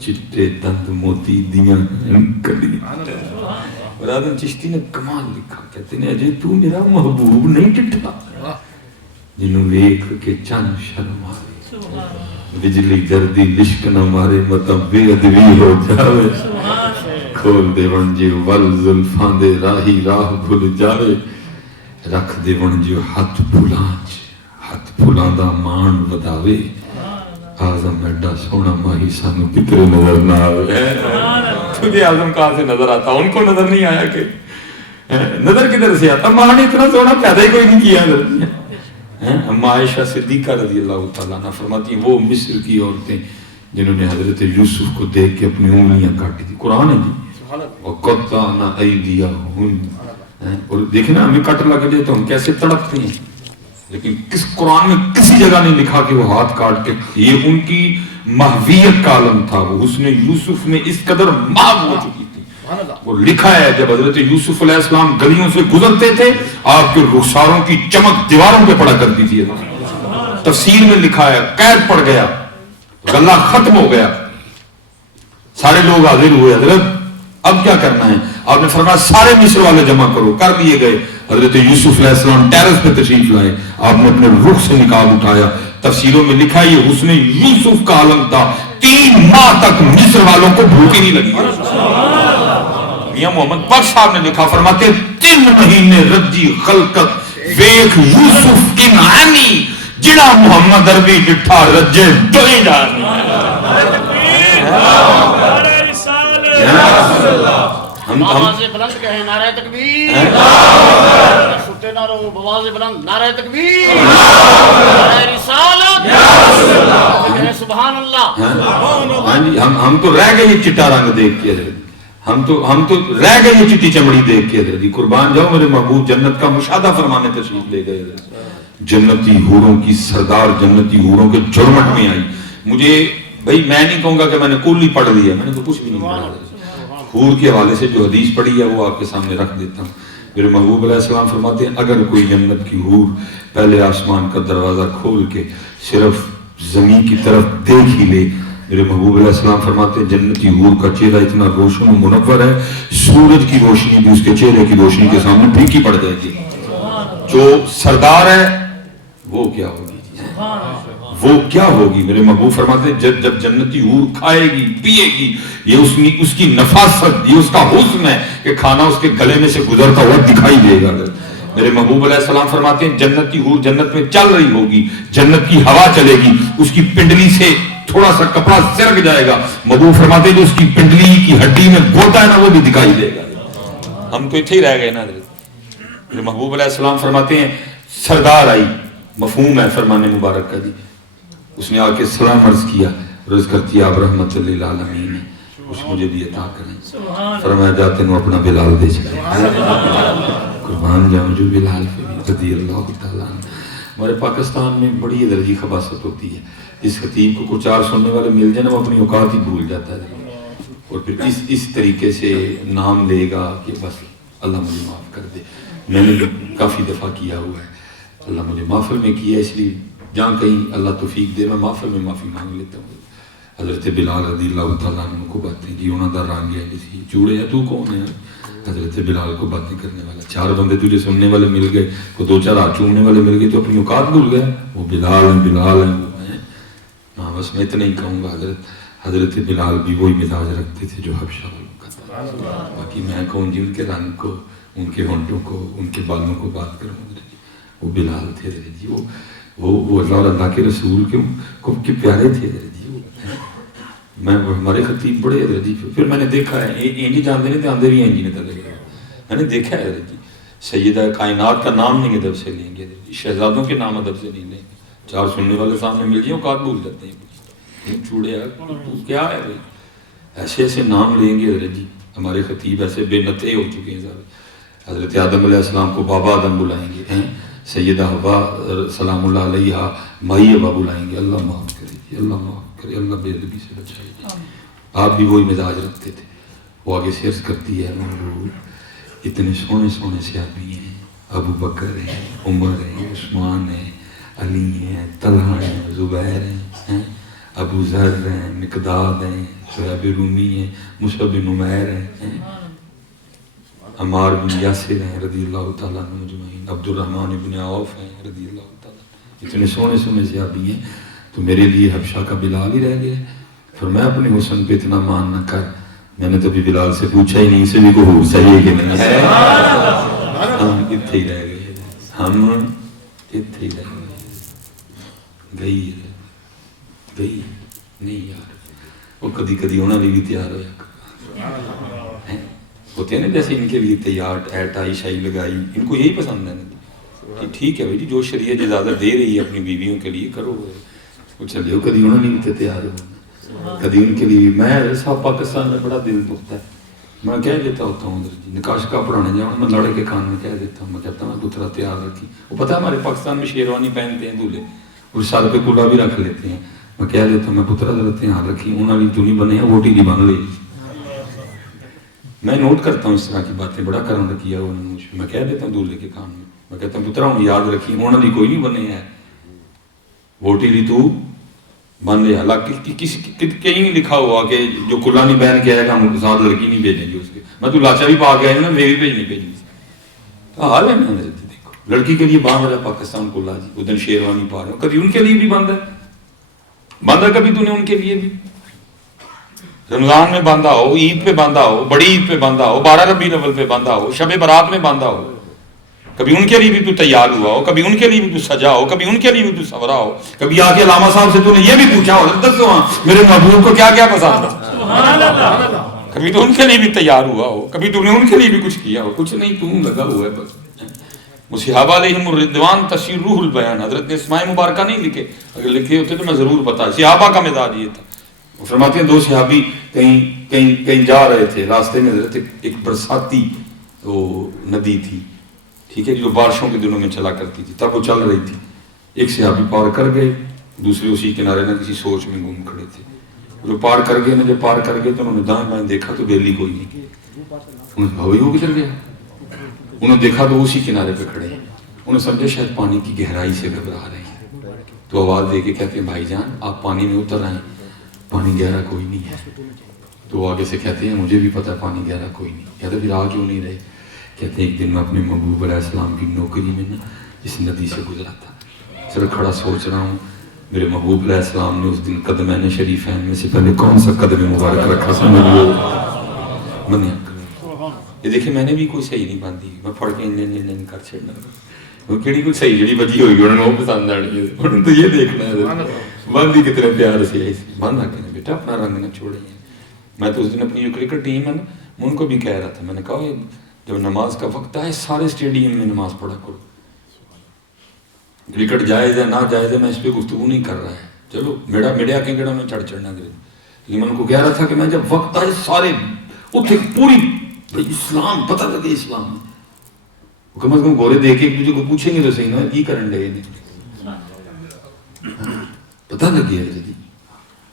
چٹے دند موتی دیاں کلیاں. برادر چشتی نے کمال لکھا، کہتے ہیں اجے تو میرا محبوب نہیں ٹٹھا جنہوں ویکھ کے چند شرم آئے، بجلی جردی لشک نہ مارے مطب بے ادبی ہو جاوے، کھول دے ون جو ول زلفان دے راہی راہ بھول جاوے، رکھ دے ون جو ہاتھ پھولان دا مان وداوے، آزم ایڈا سونا ماہی سانو کترے نظر نہ آوے. تجھے آزم کہاں سے نظر آتا؟ ان کو نظر نہیں آیا کہ نظر کدھر سے آتا؟ ماں نے اتنا سونا پیدا ہی کوئی نہیں کیا. اما عائشہ صدیقہ رضی اللہ تعالیٰ عنہ فرماتی ہیں وہ مصر کی عورتیں جنہوں نے حضرت یوسف کو دیکھ کے اپنی انگلیاں کاٹی تھی. قرآن ہے جی، وَقَطَّعْنَ أَيْدِيَهُنَّ. اور دیکھیں نا ہمیں کٹ لگ جائے تو ہم کیسے تڑپتے ہیں، لیکن کس قرآن میں کسی جگہ نہیں لکھا کہ وہ ہاتھ کاٹ کے. یہ ان کی محویت کا عالم تھا، وہ حسن یوسف میں اس قدر محو ہو چکی تھی وہ لکھا ہے جب حضرت یوسف علیہ السلام گلیوں سے گزرتے تھے آپ کے رخساروں کی چمک دیواروں پہ پڑا کرتی تھی. تفسیر میں لکھا ہے قید پڑ گیا, غلہ ختم ہو گیا, سارے لوگ حاضر ہوئے, حضرت اب کیا کرنا ہے؟ آپ نے فرمایا سارے مصر والے جمع کرو. کر لیے گئے. حضرت یوسف علیہ السلام ٹیرس پہ تشریف لائے, آپ نے اپنے رخ سے نقاب اٹھایا. تفسیروں میں لکھا ہے یہ حسن یوسف کا عالم تھا, 3 ماہ تک مصر والوں کو بھوک ہی نہیں لگی. میاں محمد بخش صاحب نے لکھا, فرماتے 3 مہینے رجی خلقت ویکھ یوسف کنعانی جڑا محمد عربی ڈٹھا رجے ڈوئی جان. بواز بلند کہیں نعرہ تکبیر, ستے نہ رہو, بواز بلند نعرہ تکبیر, نعرہ رسالت, کہیں سبحان اللہ. ہاں جی, ہم تو رہ گئے یہ چٹا رنگ دیکھ کے, ہم تو رہ گئے یہ چٹی چمڑی دیکھ کے. قربان جاؤ میرے محبوب جنت کا مشاہدہ فرمانے تشریف لے گئے. جنتی حوروں کی سردار جنتی حوروں کے جھرمٹ میں آئی. مجھے بھائی میں نہیں کہوں گا کہ میں نے کل ہی پڑھ لیا, میں نے تو کچھ بھی نہیں پڑھا. حور کے حوالے سے جو حدیث پڑھی ہے وہ آپ کے سامنے رکھ دیتا ہوں. میرے محبوب علیہ السلام فرماتے ہیں اگر کوئی جنت کی حور پہلے آسمان کا دروازہ کھول کے صرف زمین کی طرف دیکھ ہی لے, میرے محبوب علیہ السلام فرماتے ہیں جنتی حور کا چہرہ اتنا روشن و منور ہے سورج کی روشنی بھی اس کے چہرے کی روشنی کے سامنے پھیکی پڑ جائے گی. جو سردار ہے وہ کیا ہوگی, وہ کیا ہوگی. میرے محبوب فرماتے ہیں جب جنتی حور کھائے گی پیے گی, یہ اس کی نفاست, یہ اس کا حسن ہے کہ کھانا اس کے گلے میں سے گزرتا ہوا دکھائی دے گا. میرے محبوب علیہ السلام فرماتے ہیں جنتی حور جنت میں چل رہی ہوگی, جنت کی ہوا چلے گی, اس کی پنڈلی سے تھوڑا سا کپڑا سرک جائے گا. محبوب فرماتے ہیں جو اس کی پنڈلی کی ہڈی میں گوتا ہے نا وہ بھی دکھائی دے گا. ہم تو اتنے ہی رہ گئے نا. میرے محبوب علیہ السلام فرماتے ہیں سردار آئی, مفہوم ہے فرمان مبارک کا جی. اس نے آ کے سلام عرض کیا, عرض کرتی آپ رحمت للعالمین ہیں, کچھ مجھے بھی عطا کریں. فرمایا جاتے ہیں اپنا بلال دے چلے. قربان جاؤں جو بلال پہ بھی رضی اللہ تعالیٰ. ہمارے پاکستان میں بڑی درجی خباثت ہوتی ہے. اس خطیب کو کچھ 4 سننے والے مل جائیں وہ اپنی اوقات ہی بھول جاتا ہے, اور پھر اس طریقے سے نام لے گا کہ بس اللہ مجھے معاف کر دے. میں نے کافی دفعہ کیا ہوا ہے, اللہ مجھے محفل میں کیا, اس لیے جہاں کہیں اللہ توفیق دے میں محفل میں معافی مانگ لیتا ہوں. حضرت بلال رضی اللہ تعالیٰ عنہ کو باتیں کی, انہوں دا رنگ ہے جسی چوڑے ہے تو کون ہے. حضرت بلال کو باتیں کرنے والا, 4 بندے تجھے سننے والے مل گئے, کو 2-4 ہاتھ چومنے والے مل گئے تو اپنی اوقات بھول گئے. وہ بلال ہیں, بلال ہیں. ہاں بس میں اتنا ہی کہوں گا, حضرت بلال بھی وہی مزاج رکھتے تھے جو حبشہ والوں کا تھا. باقی میں کہوں جی ان کے رنگ کو, ان کے ہونٹوں کو, ان کے بالوں کو بات کروں, وہ بلال تھے جی. وہ اللہ اور اللہ کے رسول کے پیارے تھے جی. میں ہمارے خطیب بڑے جی. پھر میں نے دیکھا ہے یہ جانتے نہیں تو آندے بھی ہیں جی نے تلے, میں نے دیکھا ہے جی. سیدہ کائنات کا نام نہیں ادب سے لیں گے جی, شہزادوں کے نام ادب سے نہیں لیں گے. 4 سننے والے سامنے مل جائیں اوقات بھول جاتے ہیں. چوڑے کیا ہے بھائی, ایسے ایسے نام لیں گے جی. ہمارے خطیب ایسے بے نتے ہو چکے ہیں صاحب. حضرت آدم علیہ السلام کو بابا آدم بلائیں گے, سیدہ حوا سلام اللہ علیہ مائی ابا بلائیں گے. اللہ معاف کرے جی, اللہ معاف کرے, اللہ بے ادبی سے بچائے جی. آپ بھی وہی مزاج رکھتے تھے. وہ آگے سے عرض کرتی ہے اتنے سونے سونے صحابی ہیں, ابو بکر ہیں, عمر ہیں, عثمان ہیں, علی ہیں, طلحہ ہیں, زبیر ہیں, ابو ذر ہیں, مقداد ہیں, صہیب رومی ہیں, مصعب بن عمیر ہیں, عمار بن یاسر ہیں رضی اللہ تعالیٰ عنہ مجمعین, عبد الرحمن بن عوف ہیں رضی اللہ تعالیٰ. اتنے سونے سونے صحابی ہیں, تو میرے لیے حبشہ کا بلال ہی رہ گیا. فرمایا اپنے حسن پہ اتنا مان نہ کر. میں نے تو بھی بلال سے پوچھا ہی نہیں, اسے بھی کو حور صحیح ہے کہ نہیں ہے. ہم اتنے ہی رہ گئے, ہم اتنے ہی رہ گئے. گئی نہیں یار, وہ کدی کدی ہونا بھی تیار ہوا ہوتے ہیں نا, جیسے ان کے لیے تیار ٹائی شائی لگائی, ان کو یہی پسند ہے کہ ٹھیک ہے بھائی جو شریعت اجازت دے رہی ہے اپنی بیویوں کے لیے کرو. وہ چلے ہو کدی ہونا نہیں تیار ہو, کدی ان کے لیے. میں صاحب پاکستان میں بڑا دل دکھتا ہے, میں کہہ دیتا ہوتا ہوں نکاش کا پڑھانے جاؤں, میں لڑے کے کان میں کہہ دیتا ہوں, میں کہتا ہوں پترا تیار رکھی. وہ پتہ ہے ہمارے پاکستان میں شیروانی پہنتے ہیں دولہے, اور سر پہ کولا بھی رکھ لیتے ہیں. میں کہہ دیتا ہوں میں پترا ذرا تیار رکھی, انہوں نے تو نہیں بنے ہیں, ووٹی نہیں بن لی. میں نوٹ کرتا ہوں اس طرح کی باتیں، بڑا کرم کیا انہوں نے مجھ پہ. میں کہہ دیتا ہوں دولے کے کان میں کہتا ہوں پترا ہوں یاد رکھی انہوں نے کوئی نہیں بنے ہے ووٹی لی تو بن لیا. حالانکہ کہیں نہیں لکھا ہوا کہ جو کلا نہیں پہن کے آئے گا ہم ساتھ لڑکی نہیں بھیجیں گے اس کے. میں تو لاچا بھی پا کے آئے نا ویوی بھیجنی بھیجنی تو حال ہے. میں نے دیکھو لڑکی کے لیے باندھ رہا پاکستان کلا جی وہ دن شیروانی پا رہے ہو. کبھی ان کے لیے بھی باندھا کبھی تو نے ان کے لیے بھی رمضان میں باندھا ہو، عید پہ باندھا ہو، بڑی عید پہ باندھا ہو، 12 ربیع الاول پہ باندھا ہو، شب برات میں باندھا ہو. کبھی ان کے لیے بھی تو تیار ہوا ہو، کبھی ان کے لیے بھی تو سجا ہو، کبھی ان کے لیے بھی تو سورا ہو. کبھی آ کے علامہ صاحب سے تو نے یہ بھی پوچھا ہو دسو ہاں میرے محبوب کو کیا کیا پسند ہے. کبھی تو ان کے لیے بھی تیار ہوا ہو، کبھی تو نے ان کے لیے بھی کچھ کیا ہو. کچھ نہیں تو لگا ہوا ہے بس. وہ صحابہ علیہم الرضوان تشیر روح البیان حضرت نے اسماء مبارکہ نہیں لکھے، اگر لکھے ہوتے تو میں ضرور بتا. صحابہ کا مزاج یہ تھا. وہ فرماتے ہیں 2 صحابی کہیں جا رہے تھے، راستے میں حضرت ایک برساتی وہ ندی تھی ٹھیک ہے جو بارشوں کے دنوں میں چلا کرتی تھی، تب وہ چل رہی تھی. ایک صحابی پار کر گئے، دوسرے اسی کنارے نہ کسی سوچ میں گم کھڑے تھے. جو پار کر گئے نا جب پار کر گئے تو انہوں نے دائیں بائیں دیکھا تو بیلی کوئی نہیں. انہوں نے بھائی وہ گزر گیا. انہوں نے دیکھا تو اسی کنارے پہ کھڑے. انہوں نے سمجھا شاید پانی کی گہرائی سے گھبرا رہے ہیں تو آواز دے کے کہتے ہیں بھائی جان آپ پانی میں اتر آئیں، پانی گہرا کوئی نہیں ہے. تو آگے سے کہتے ہیں مجھے بھی پتا پانی گہرا کوئی نہیں. کہتے پھر آ کیوں نہیں رہے؟ کہتے ہیں ایک دن میں اپنے محبوب علیہ السلام کی نوکری میں نا اس ندی سے گزرا تھا، سر کھڑا سوچ رہا ہوں میرے محبوب علیہ السلام نے اس دن قدمین شریفین میں سے پہلے کون سا قدم مبارک رکھا سا میں یہ دیکھیں میں نے بھی کوئی صحیح نہیں باندھی، میں پڑھ کے ان کر چھڑنا وہ کیڑی کوئی صحیح جڑی بجی ہوئی انہوں نے وہ پسند آنی ہے. انہوں نے تو یہ دیکھنا ہے باندھی کتنے پیار سے ہے باندھا کہ بیٹا اپنا رنگ نہ چھوڑیں. میں تو اس دن اپنی جو کرکٹ ٹیم ہے نا میں ان کو بھی کہہ رہا تھا، میں نے کہا جب نماز کا وقت آئے سارے اسٹیڈیم میں نماز پڑھا کرو. کرکٹ جائز ہے نہ جائز ہے میں اس پہ گفتگو نہیں کر رہا ہے، چلو میڈیا کے گڑوں میں چڑھ چڑھنا کرے. لیکن میں ان کو کہہ رہا تھا کہ میں جب وقت آئے سارے اتنے پوری اسلام پتہ لگے اسلام میں کم از کم گورے دیکھ کے ایک دوسرے کو پوچھیں گے تو صحیح نا کی کرن لگے پتہ لگے جی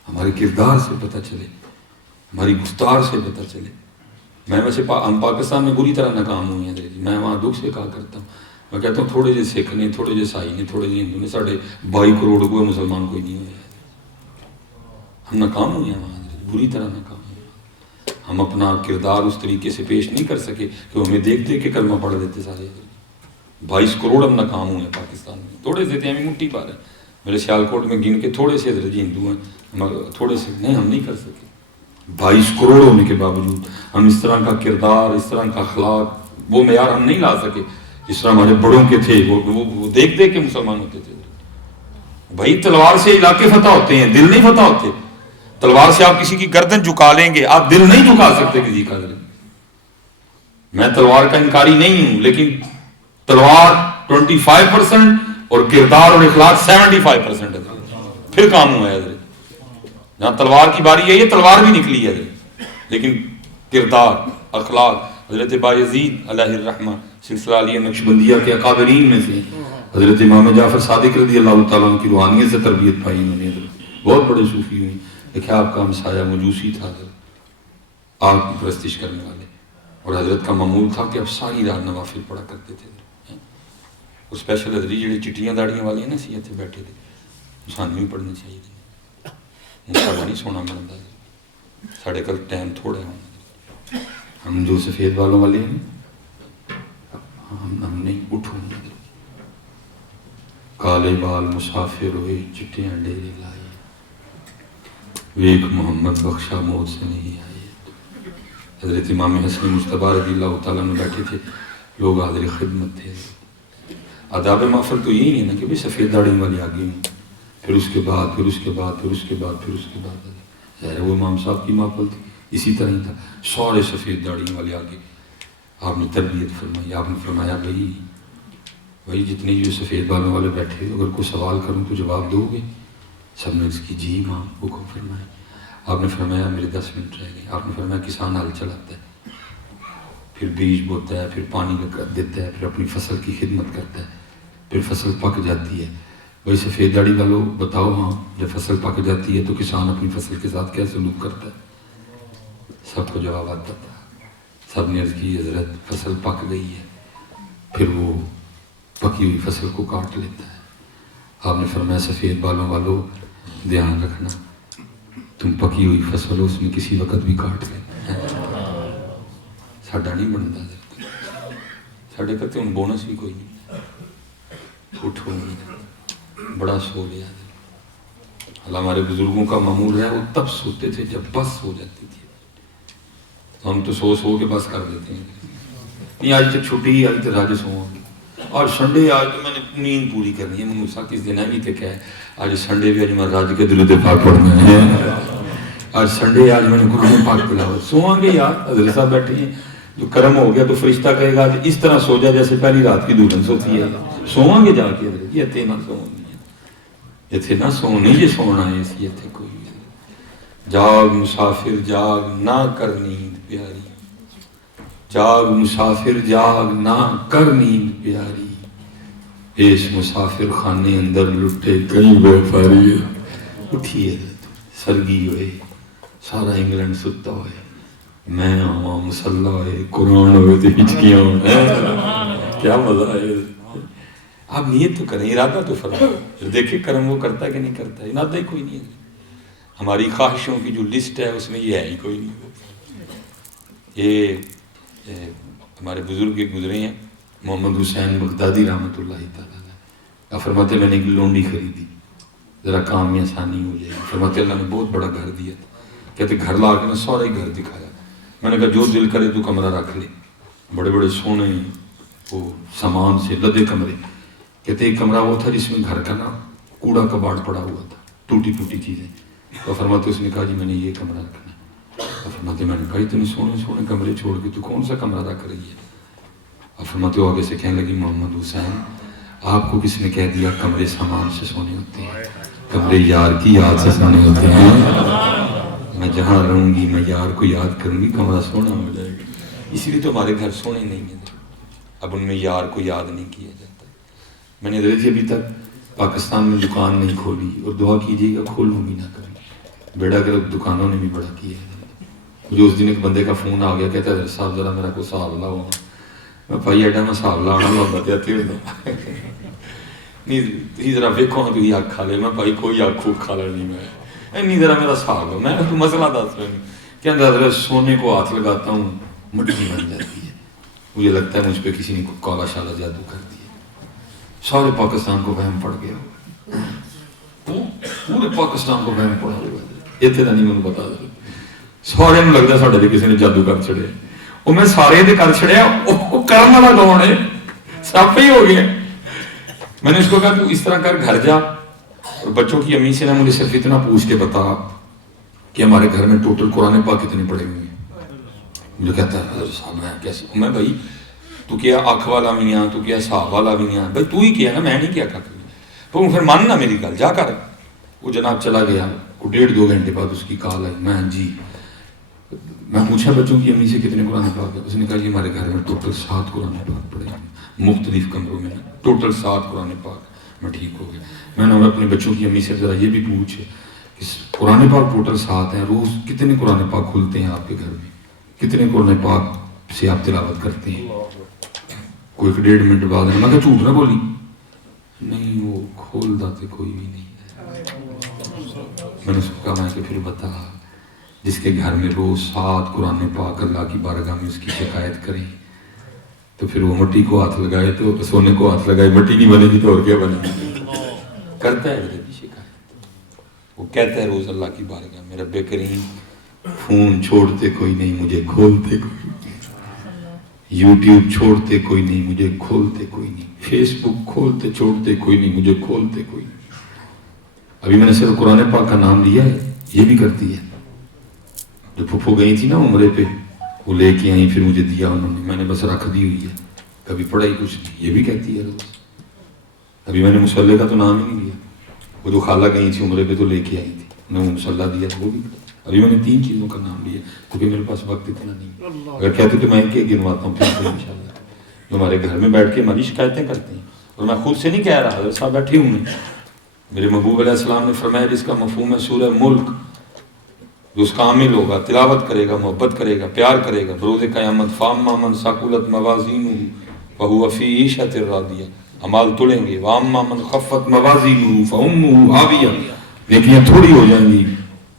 ہمارے کردار سے پتہ چلے، ہماری گفتار سے پتہ چلے. میں ویسے ہم پاکستان میں بری طرح ناکام ہوئے ہیں جی. میں وہاں دکھ سے کہا کرتا ہوں، میں کہتا ہوں تھوڑے جے سکھ نے، تھوڑے جے عیسائی نے، تھوڑے جے ہندو نے، ساڑھے 22 کروڑ کوئی مسلمان کوئی نہیں ہوئے. ہم ناکام ہوئے ہیں وہاں بری طرح ناکام ہوئے. ہم اپنا کردار اس طریقے سے پیش نہیں کر سکے کہ ہمیں دیکھ دیکھ کے کلمہ پڑھ دیتے سارے. 22 کروڑ ہم ناکام ہوئے ہیں پاکستان میں. تھوڑے سے تھے ہمیں مٹھی پا رہے ہیں. میرے سیالکوٹ میں گن کے تھوڑے سے حضرت جی ہندو ہیں، تھوڑے سے نہیں ہم نہیں کر سکے. 22 کروڑ ہونے کے باوجود ہم اس طرح کا کردار، اس طرح کا اخلاق وہ معیار ہم نہیں لا سکے جس طرح ہمارے بڑوں کے تھے. وہ دیکھ دیکھ کے مسلمان ہوتے تھے. بھائی تلوار سے علاقے فتح ہوتے ہیں، دل نہیں فتح ہوتے. تلوار سے آپ کسی کی گردن جھکا لیں گے، آپ دل نہیں جھکا سکتے کسی کا. میں تلوار کا انکاری نہیں ہوں لیکن تلوار 25% اور کردار اور اخلاق 75% ہے. پھر کام ہوا ہے. جہاں تلوار کی باری ہے یہ تلوار بھی نکلی ہے لیکن کردار اخلاق. حضرت بایزید علیہ الرحمہ سلسلہ علیہ نقشبندیہ کے اکابرین میں سے حضرت امام جعفر صادق رضی اللہ تعالیٰ عنہ کی روحانیت سے تربیت پائی انہوں نے. بہت بڑے صوفی ہوئی. دیکھیں آپ کا ہمسایہ مجوسی تھا، آگ کی پرستش کرنے والے، اور حضرت کا معمول تھا کہ اب ساری رات نوافل پڑھا کرتے تھے. وہ اسپیشل حضرت جڑے چٹیاں داڑیاں والی ہیں نا سی اتنے بیٹھے تھے سانوں بھی پڑھنے چاہیے تھے. ساڑا نہیں سونا مرتا ساڑھے کل ٹائم تھوڑا ہے. ہم جو سفید والوں والے ہیں ہم نہیں اٹھو. کالے بال مسافر ہوئے چٹیاں ڈیرے لائے، ویک محمد بخشا موت سے نہیں آئے. حضرت امام حسن مجتبی رضی اللہ تعالیٰ نے بیٹھے تھے، لوگ حاضر خدمت تھے. آداب محفل تو یہی ہے نا کہ بھائی سفید داڑھی والی آگے ہوں، پھر اس کے بعد پھر اس کے بعد پھر اس کے بعد پھر اس کے بعد ظاہر وہ امام صاحب کی محفل تھی. اسی طرح ہی تھا، سارے سفید داڑھی والے آگے. آپ نے تربیت فرمائی. آپ نے فرمایا بھائی جتنے جو سفید بالوں والے بیٹھے اگر کوئی سوال کروں تو جواب دو گے؟ سب نے اس کی جی ماں حکم فرمایا. آپ نے فرمایا میرے 10 منٹ رہ گئے. آپ نے فرمایا کسان ہل چلاتا ہے، پھر بیج بوتا ہے، پھر پانی دیتا ہے، پھر اپنی فصل کی خدمت کرتا ہے، پھر فصل پک جاتی ہے. وہی سفید داڑھی والوں بتاؤ ہاں جب فصل پک جاتی ہے تو کسان اپنی فصل کے ساتھ کیا سلوک کرتا ہے؟ سب کو جواب آتا تھا. سب نے عرض کی حضرت فصل پک گئی ہے. پھر وہ پکی ہوئی فصل کو کاٹ لیتا ہے. آپ نے فرمایا سفید بالوں والوں دھیان رکھنا، تم پکی ہوئی فصل اس میں کسی وقت بھی کاٹ لینا. ساڈا نہیں بنتا، ساڈے کہتے ہوں بونس بھی کوئی نہیں. اٹھو بڑا سو لیا. اللہ ہمارے بزرگوں کا معمول ہے وہ تب سوتے تھے جب بس ہو جاتی تھی. ہم تو سو کے بس کر دیتے ہیں. نہیں آج تو چھٹی، آج تو راج سو، اور سنڈے آج تو میں نے نیند پوری کرنی ہے. موسیٰ کس دن بھی تھے کہ آج سنڈے بھی، آج میں راج کے درود پاک پڑھنا ہے. آج سنڈے، آج میں نے قرآن پاک تلاوت. سوئیں گے یار، حضرت صاحب بیٹھے ہیں. جو کرم ہو گیا تو فرشتہ کہے گا آج اس طرح سو جا جیسے پہلی رات کی دلہن سوتی ہے. سوئیں گے جا کے حضرت. یہ اتنے نہ سو اتنے نہ سو نہیں، یہ سونا ہے اسی اتنے کوئی. جاگ مسافر جاگ نہ کر نیند پیاری، جاگ مسافر جاگ نہ کر نیند پیاری. اس مسافر خانے اندر لٹے کئی بیفاری. اٹھیے سرگی ہوئے، سارا انگلینڈ ستا ہوئے، میں آواں مسلح ہوئے، قرآن ہوئے تو ہچکیاں ہوئے. کیا مزہ ہے. آپ نیت تو کریں، ارادہ تو فرمائیں. دیکھیں کرم وہ کرتا ہے کہ نہیں کرتا. ارادہ ہی کوئی نہیں ہے. ہماری خواہشوں کی جو لسٹ ہے اس میں یہ ہے ہی کوئی نہیں. یہ ہمارے بزرگ گزرے ہیں محمد حسین بغدادی رحمۃ اللہ تعالیٰ. فرماتے میں نے ایک لونڈی خریدی، ذرا کام میں آسانی ہو جائے. فرماتے اللہ نے بہت بڑا گھر دیا تھا. کہتے گھر لا کے نا سارا ہی گھر دکھایا. میں نے کہا جو دل کرے تو کمرہ رکھ لے. بڑے بڑے سونے وہ سامان سے لدے کمرے. کہتے ایک کمرہ وہ تھا جس میں گھر کا نا کوڑا کباڑ پڑا ہوا تھا، ٹوٹی پھوٹی چیزیں. تو فرماتے اس نے کہا جی میں نے یہ کمرہ رکھنا ہے. اور فرماتے میں نے کہا اتنے سونے سونے کمرے چھوڑ کے تو کون سا کمرہ رکھ رہی ہے. اور فرماتے آگے سے کہنے لگی محمد حسین آپ کو کس نے کہہ دیا کمرے سامان سے سونے ہوتے ہیں؟ کمرے یار کی یاد سے سونے ہوتے ہیں. میں جہاں رہوں گی میں یار کو یاد کروں گی، کمرہ سونا ہو جائے گا. اسی لیے تو ہمارے گھر سونے نہیں ہیں. اب ان میں یار کو یاد نہیں کیا جاتا. میں نے ابھی تک پاکستان میں دکان نہیں کھولی، اور دعا کیجیے گا کھولوں بھی نہ کبھی. بیڑا کر دکانوں نے بھی بڑا کیا ہے. مجھے اس دن ایک بندے کا فون آ گیا، کہتا ہے صاحب ذرا میرا کوئی حساب لاؤ. میں پائی ایڈا میں حساب لانا محبت آتی ہوتا نہیں ذرا ویکھو تو یہ آگ کھا لے. میں پائی کوئی آگ خوب کھا لے نہیں. میں نہیں ذرا میرا حساب لو. میں تو مسئلہ دس رہا ہوں. کہتا حضرت سونے کو ہاتھ لگاتا ہوں مٹی بن جاتی ہے. مجھے لگتا ہے مجھ پہ کسی نے کالا شالا جادو کر دیا. سارے پاکستان کو وہم پڑ گیا، پورے پاکستان کو وہم پڑا ہوا. اتنے کا نہیں مجھے بتا دے. سارے میں لگتا ساڈے تے کسی نے جادو کر چھڑے. وہ میں سارے دے کر چھڑیا، وہ کرم والا کون ہے؟ سب ہی ہو گیا. میں نے اس کو کہا تو اس طرح کر گھر جا اور بچوں کی امی سے نا مجھے صرف اتنا پوچھ کے بتا کہ ہمارے گھر میں ٹوٹل قرآن پاک کتنے پڑے ہوئے ہیں. مجھے کہتا ہے حضرت صاحب میں کیسے. میں بھائی تو کیا آنکھ والا بھی ہاں، تو کیا صاحب والا بھی ہاں. بھائی تو ہی کیا نا، میں نہیں کیا کر. پھر ماننا میری گل جا کر. وہ جناب چلا گیا. کو 1.5-2 گھنٹے بعد اس کی کال آئی. میں جی میں پوچھا بچوں کی امی سے کتنے قرآن پاک ہے. اس نے کہا جی ہمارے گھر میں ٹوٹل 7 قرآن پاک پڑے ہیں مختلف کمروں میں، ٹوٹل 7 قرآن پاک. میں ٹھیک ہو گیا. میں نے اپنے بچوں کی امی سے ذرا یہ بھی پوچھے کہ قرآن پاک ٹوٹل 7 ہیں، روز کتنے قرآن پاک کھلتے ہیں آپ کے گھر میں، کتنے قرآن پاک سے آپ تلاوت کرتے ہیں؟ کوئی 1.5 منٹ بعد میں کہا جھوٹ نہ بولی. نہیں وہ کھول داتے کوئی بھی نہیں. میں نے اس کو کہا میں کہ پھر بتا جس کے گھر میں روز 7 قرآن پاک اللہ کی بارگاہ میں اس کی شکایت کریں تو پھر وہ مٹی کو ہاتھ لگائے تو سونے کو ہاتھ لگائے مٹی نہیں بنے گی تو اور کیا بنے گی. کرتا ہے میرے بھی شکایت. وہ کہتا ہے روز اللہ کی بارگاہ میں رب کریم فون چھوڑتے کوئی نہیں مجھے کھولتے کوئی نہیں، یوٹیوب چھوڑتے کوئی نہیں مجھے کھولتے کوئی نہیں، فیس بک کھولتے چھوڑتے کوئی نہیں مجھے کھولتے کوئی نہیں. ابھی میں نے صرف قرآن پاک کا نام لیا ہے. یہ بھی کرتی ہے. جو پھپھو گئی تھی نا عمرے پہ وہ لے کے آئی، پھر مجھے دیا انہوں نے، میں نے بس رکھ دی ہوئی ہے، کبھی پڑھا ہی کچھ نہیں. یہ بھی کہتی ہے روز. ابھی میں نے مصلے کا تو نام ہی نہیں لیا. وہ جو خالہ گئی تھی عمرے پہ تو لے کے آئی تھی، انہوں نے مصلہ دیا وہ بھی. ابھی میں نے 3 چیزوں کا نام لیا کیونکہ میرے پاس وقت اتنا نہیں. اگر کہتے تو میں ان کے گنواتا ہوں پھر ان شاء اللہ. جو ہمارے گھر میں بیٹھ کے ہماری شکایتیں کرتے ہیں، اور میں خود سے نہیں کہہ رہا، حضرت صاحب بیٹھے ہوں. میرے محبوب علیہ السلام نے فرمایا جس کا مفہوم ہے سورہ ملک، جو اس کا عامل ہوگا، تلاوت کرے گا، محبت کرے گا، پیار کرے گا، بروز قیامت فاما من ثقلت موازینہ فہو فی عیشۃ راضیہ، اعمال تڑیں گے، واما من خفت موازینہ فامہ ہاویہ، نیکیاں تھوڑی ہو جائیں گی،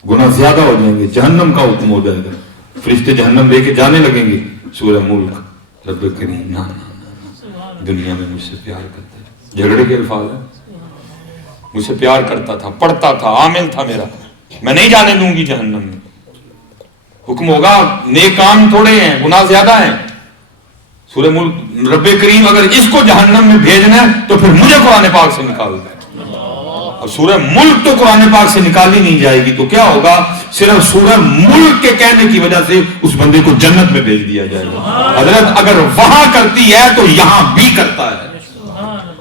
گناہ زیادہ ہو جائیں گے، جہنم کا حکم ہو جائے گا، فرشتے جہنم لے کے جانے لگیں گے۔ سورہ ملک، رب کریم نا دنیا میں مجھ سے پیار کرتا ہے، جھگڑے کے الفاظ ہیں، مجھ سے پیار کرتا تھا، پڑھتا تھا، عامل تھا میرا، میں نہیں جانے دوں گی جہنم میں۔ حکم ہوگا نیک کام تھوڑے ہیں، گناہ زیادہ ہیں۔ سورہ ملک، رب کریم اگر اس کو جہنم میں بھیجنا ہے تو پھر مجھے قرآن پاک سے نکال دے۔ اب سورہ ملک تو قرآن پاک سے نکالی نہیں جائے گی تو کیا ہوگا؟ صرف سورہ ملک کے کہنے کی وجہ سے اس بندے کو جنت میں بھیج دیا جائے گا۔ حضرت اگر وہاں کرتی ہے تو یہاں بھی کرتا ہے۔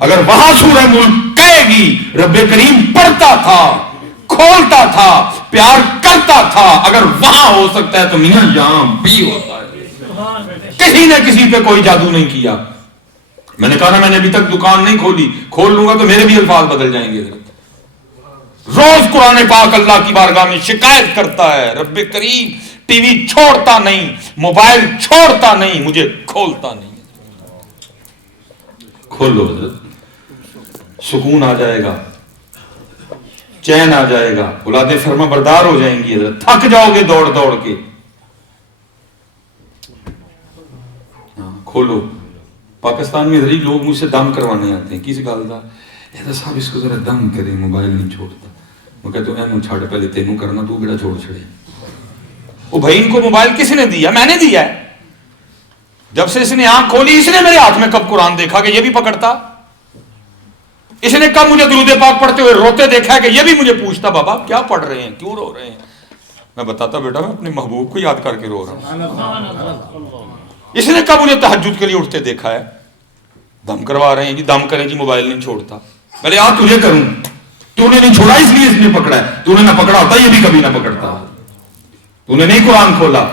اگر وہاں سورہ ملک کہے گی رب کریم پڑھتا تھا، کھولتا تھا، پیار کرتا تھا، اگر وہاں ہو سکتا ہے تو میاں یہاں بھی ہوتا ہے۔ کسی نے کسی پہ کوئی جادو نہیں کیا۔ میں نے کہا نا میں نے ابھی تک دکان نہیں کھولی، کھول لوں گا تو میرے بھی الفاظ بدل جائیں گے۔ روز قرآن پاک اللہ کی بارگاہ میں شکایت کرتا ہے، رب کریم ٹی وی چھوڑتا نہیں، موبائل چھوڑتا نہیں، مجھے کھولتا نہیں۔ کھولو حضرت، سکون آ جائے گا، چین آ جائے گا، اولادیں فرما بردار ہو جائیں گی حضرت، تھک جاؤ گے دوڑ دوڑ کے۔ کھولو۔ پاکستان میں ادھر لوگ مجھ سے دم کروانے آتے ہیں، کس گل دا؟ حضرت صاحب اس کو ذرا دم کرے، موبائل نہیں چھوڑتا۔ میں کہتا ہوں اینو چھاڑ، پہلے تینوں کرنا، تو کیڑا چھوڑ چھڑے؟ وہ بھائی ان کو موبائل کس نے دیا؟ میں نے دیا ہے۔ جب سے اس نے آنکھ کھولی، اس نے میرے ہاتھ میں کب قرآن دیکھا کہ یہ بھی پکڑتا؟ اس نے کب مجھے درود پاک پڑھتے ہوئے روتے دیکھا کہ یہ بھی مجھے پوچھتا بابا کیا پڑھ رہے ہیں، کیوں رو رہے ہیں؟ میں بتاتا بیٹا میں اپنے محبوب کو یاد کر کے رو رہا ہوں۔ اس نے کب مجھے تہجد کے لیے اٹھتے دیکھا ہے؟ دم کروا رہے ہیں جی، دم کریں جی، موبائل نہیں چھوڑتا۔ پہلے آ تجھے کروں، تو نے نہیں چھوڑا اس لیے اس نے پکڑا ہے، تو نے نہ پکڑا ہوتا یہ بھی کبھی نہ پکڑتا۔ تو نے نہیں قرآن کھولا۔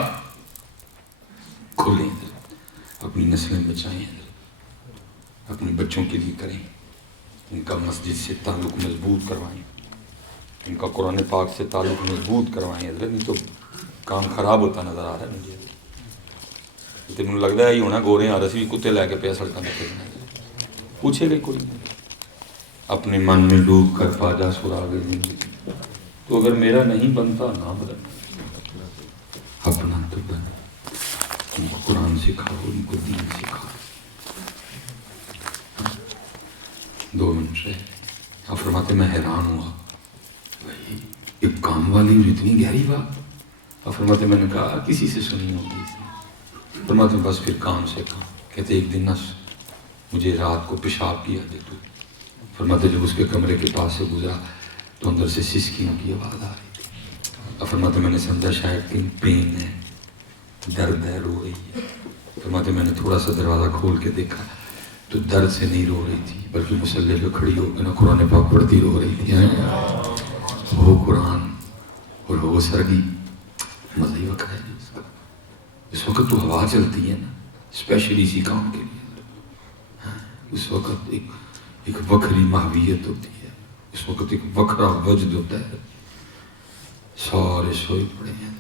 کھولیں، اپنی نسلیں بچائیں، اپنے بچوں کے لیے کریں، ان کا مسجد سے تعلق مضبوط کروائیں، ان کا قرآن پاک سے تعلق مضبوط کروائیں۔ حضرت نہیں تو کام خراب ہوتا نظر آ رہا ہے مجھے۔ تو مجھے لگتا ہے یہ ہونا گورے آ رہے سی کتے لے کے پیا سڑکوں پہ پھرنا، پوچھے گا کوئی نہیں۔ اپنے من میں ڈوب کر پا جا سراغ زندگی، تو اگر میرا نہیں بنتا نہ بدل، اپنا تو بن۔ ان کو قرآن سکھاؤ، ان کو دین سکھاؤ۔ 2 منٹ رہے۔ آپ فرماتے میں حیران ہوا، بھائی ایک کام والی اور اتنی گہری بات۔ آپ فرماتے میں نے کہا کسی سے سنی ہوگی اس نے۔ فرماتے بس پھر کام سے کام۔ کہتے ایک دن نہ مجھے رات کو پیشاب کیا دے تو۔ فرماتے جب اس کے کمرے کے پاس سے گزرا تو اندر سے سسکیوں کی آواز آ رہی تھی۔ فرماتے میں نے سمجھا شاید کہیں پین ہے، درد ہے، رو رہی ہے۔ فرماتے میں نے تھوڑا سا دروازہ کھول کے دیکھا تو درد سے نہیں رو رہی تھی بلکہ مصلی پہ کھڑی ہو کے نا قرآن پاک پڑھتی رو رہی تھی۔ وہ قرآن اور وہ سردی، مزہ ہی وقت ہے اس کا۔ اس وقت تو ہوا چلتی ہے نا، اسپیشلی اسی کام کے لیے۔ اس وقت ایک وکری ماہویت ہوتی ہے، اس وقت ایک وکرا وجد ہوتا ہے، سارے سوئے پڑے ہیں۔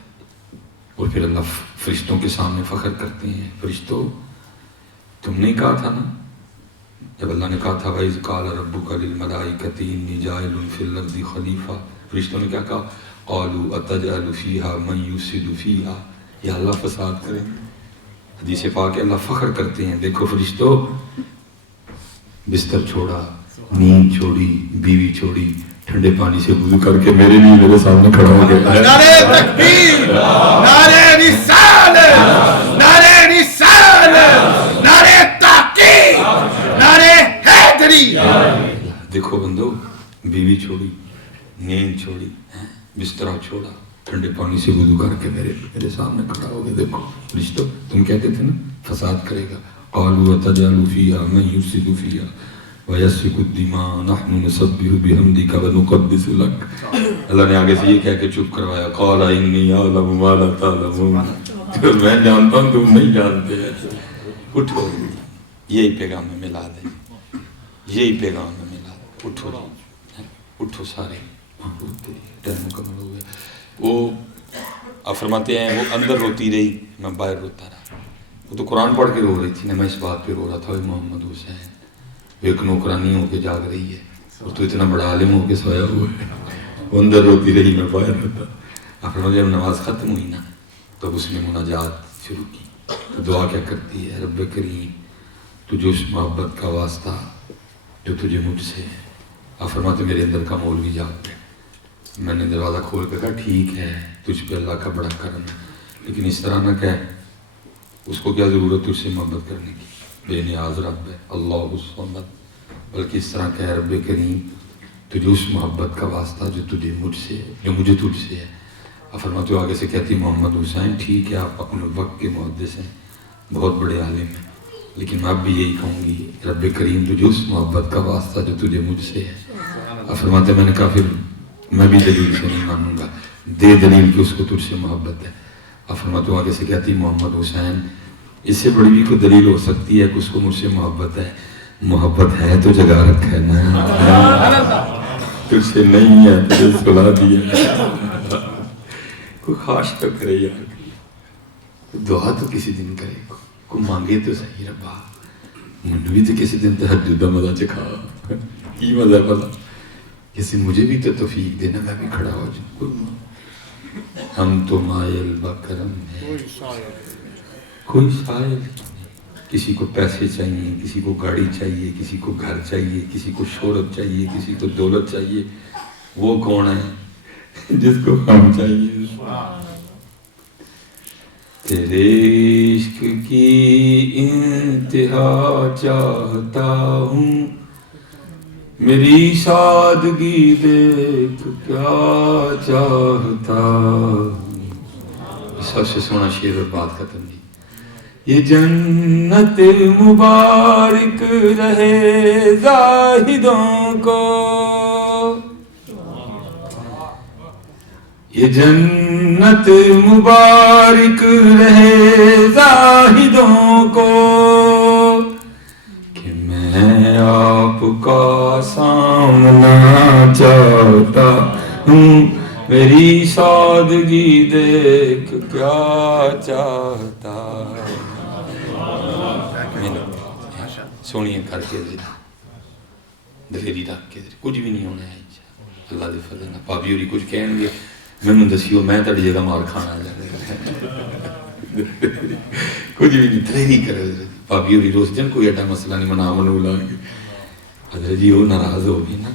اور پھر اللہ فرشتوں کے سامنے فخر کرتے ہیں، فرشتوں تم نے کہا تھا نا، جب اللہ نے کہا تھا وَإِذْ قَالَ رَبُّكَ لِلْمَلَائِكَةِ إِنِّي جَاعِلٌ فِي الْأَرْضِ خَلِيفَةً، فرشتوں نے کیا کہا؟ قَالُوا أَتَجْعَلُ فِيهَا مَن يُفْسِدُ فِيهَا، یا اللہ فساد کریں۔ حدیث پاک اللہ فخر کرتے ہیں، دیکھو فرشتوں، بستر چھوڑا، نیند چھوڑی، بیوی چھوڑی، ٹھنڈے پانی سے وضو کر کے میرے لیے میرے سامنے کھڑا ہو گیا۔ نعرہ تکبیر، نعرہ رسالت، نعرہ رسالت، نعرہ تحقیق، نعرہ حیدری۔ دیکھو بندو، بیوی چھوڑی، نیند چھوڑی، بستر چھوڑا، ٹھنڈے پانی سے وضو کر کے میرے سامنے کھڑا ہو گیا۔ دیکھو فرشتوں، تم کہتے تھے نا فساد کرے گا، قالوا تجعل فيها من يفسد فيها ويسفك الدماء نحن نسبح بحمدك ونقدس لك۔ اللہ نے آگے سے یہ کہہ کے چپ کروایا، قال اني اعلم ما لا تعلمون، میں جانتا ہوں تم نہیں جانتے۔ اٹھو، یہی پیغام میں ملا دیں، یہی پیغام میں ملا دیں۔ اٹھو جی، اٹھو سارے، ٹائم مکمل ہو گیا۔ وہ آپ فرماتے ہیں وہ اندر روتی رہی، میں باہر روتا رہا. وہ تو قرآن پڑھ کے رو رہی تھی نا، میں اس بات پہ رو رہا تھا محمد حسین وہ ایک نوکرانی ہو کے جاگ رہی ہے اور تو اتنا بڑا عالم ہو کے سویا ہوا ہے. وہ اندر روتی رہی، میں باہر روتا. آپ فرماتے جب نماز ختم ہوئی نا تب اس نے مناجات شروع کی. تو دعا کیا کرتی ہے؟ رب کریم تجھے اس محبت کا واسطہ جو تجھے مجھ سے ہے. آپ فرماتے میرے اندر کا مولوی جاگ گیا. میں نے دروازہ کھول کے کہا ٹھیک ہے تجھ پہ اللہ کا بڑا کرم ہے، لیکن اس طرح نہ کہہ، اس کو کیا ضرورت تجھ سے محبت کرنے کی، بے نیاز رب ہے اللہ الصمد. بلکہ اس طرح کہہ رب کریم تجھے اس محبت کا واسطہ جو تجھے مجھ سے ہے، جو مجھے تجھ سے ہے. آپ فرماتے ہو آگے سے کہتی محمد حسین ٹھیک ہے آپ اپنے وقت کے محدث ہیں، بہت بڑے عالم ہیں، لیکن میں اب بھی یہی کہوں گی رب کریم تجھے اس محبت کا واسطہ جو تجھے مجھ سے ہے. آپ فرماتے میں نے کہا پھر میں بھی دلیل سے نہیں مانوں گا، دے دلیل کہ اس کو تجھ سے محبت ہے. آپ فرماتے ہو آگے سے کہتی محمد حسین اس سے بڑی بھی کوئی دلیل ہو سکتی ہے کہ اس کو مجھ سے محبت ہے. محبت ہے تو جگہ رکھا ہے نا، تجھ سے نہیں ہے تجھے سلا دیا. کوئی خواہش تو کرے یار، دعا تو کسی دن کرے، کوئی مانگے تو صحیح ربا مجھے بھی تو کسی دن تہجد دا مزہ چکھا. کی مزہ بلا کسی مجھے بھی تو توفیق دینا، میں بھی کھڑا ہو جاؤں. ہم تو مائل بکرم ہے، کوئی سائل نہیں. کسی کو پیسے چاہیے، کسی کو گاڑی چاہیے، کسی کو گھر چاہیے، کسی کو شہرت چاہیے، کسی کو دولت چاہیے. وہ کون ہے جس کو ہم چاہیے؟ تیرے عشق کی انتہا چاہتا ہوں، میری سادگی دیکھ کیا چاہتا ہوں. سب سے سونا شعر اور بات ختم نہیں. یہ جنت مبارک رہے زاہدوں کو، یہ جنت مبارک رہے زاہدوں کو، کہ میں آپ کا سامنا چاہتا ہوں، میری سادگی دیکھ کیا چاہتا. سونی کر کے دلیری رکھ کے کچھ بھی نہیں ہونا ہے اللہ دے فضل نال. بھابی ہوری کچھ کہن گے مینوں دسیو میں تہاڈی جگہ مار کھانا کچھ بھی نہیں دلیری کرے. بھابی ہوری روز جن کوئی ایڈا مسئلہ نہیں منا منو لا کے حضرت جی وہ ناراض ہو گئی نا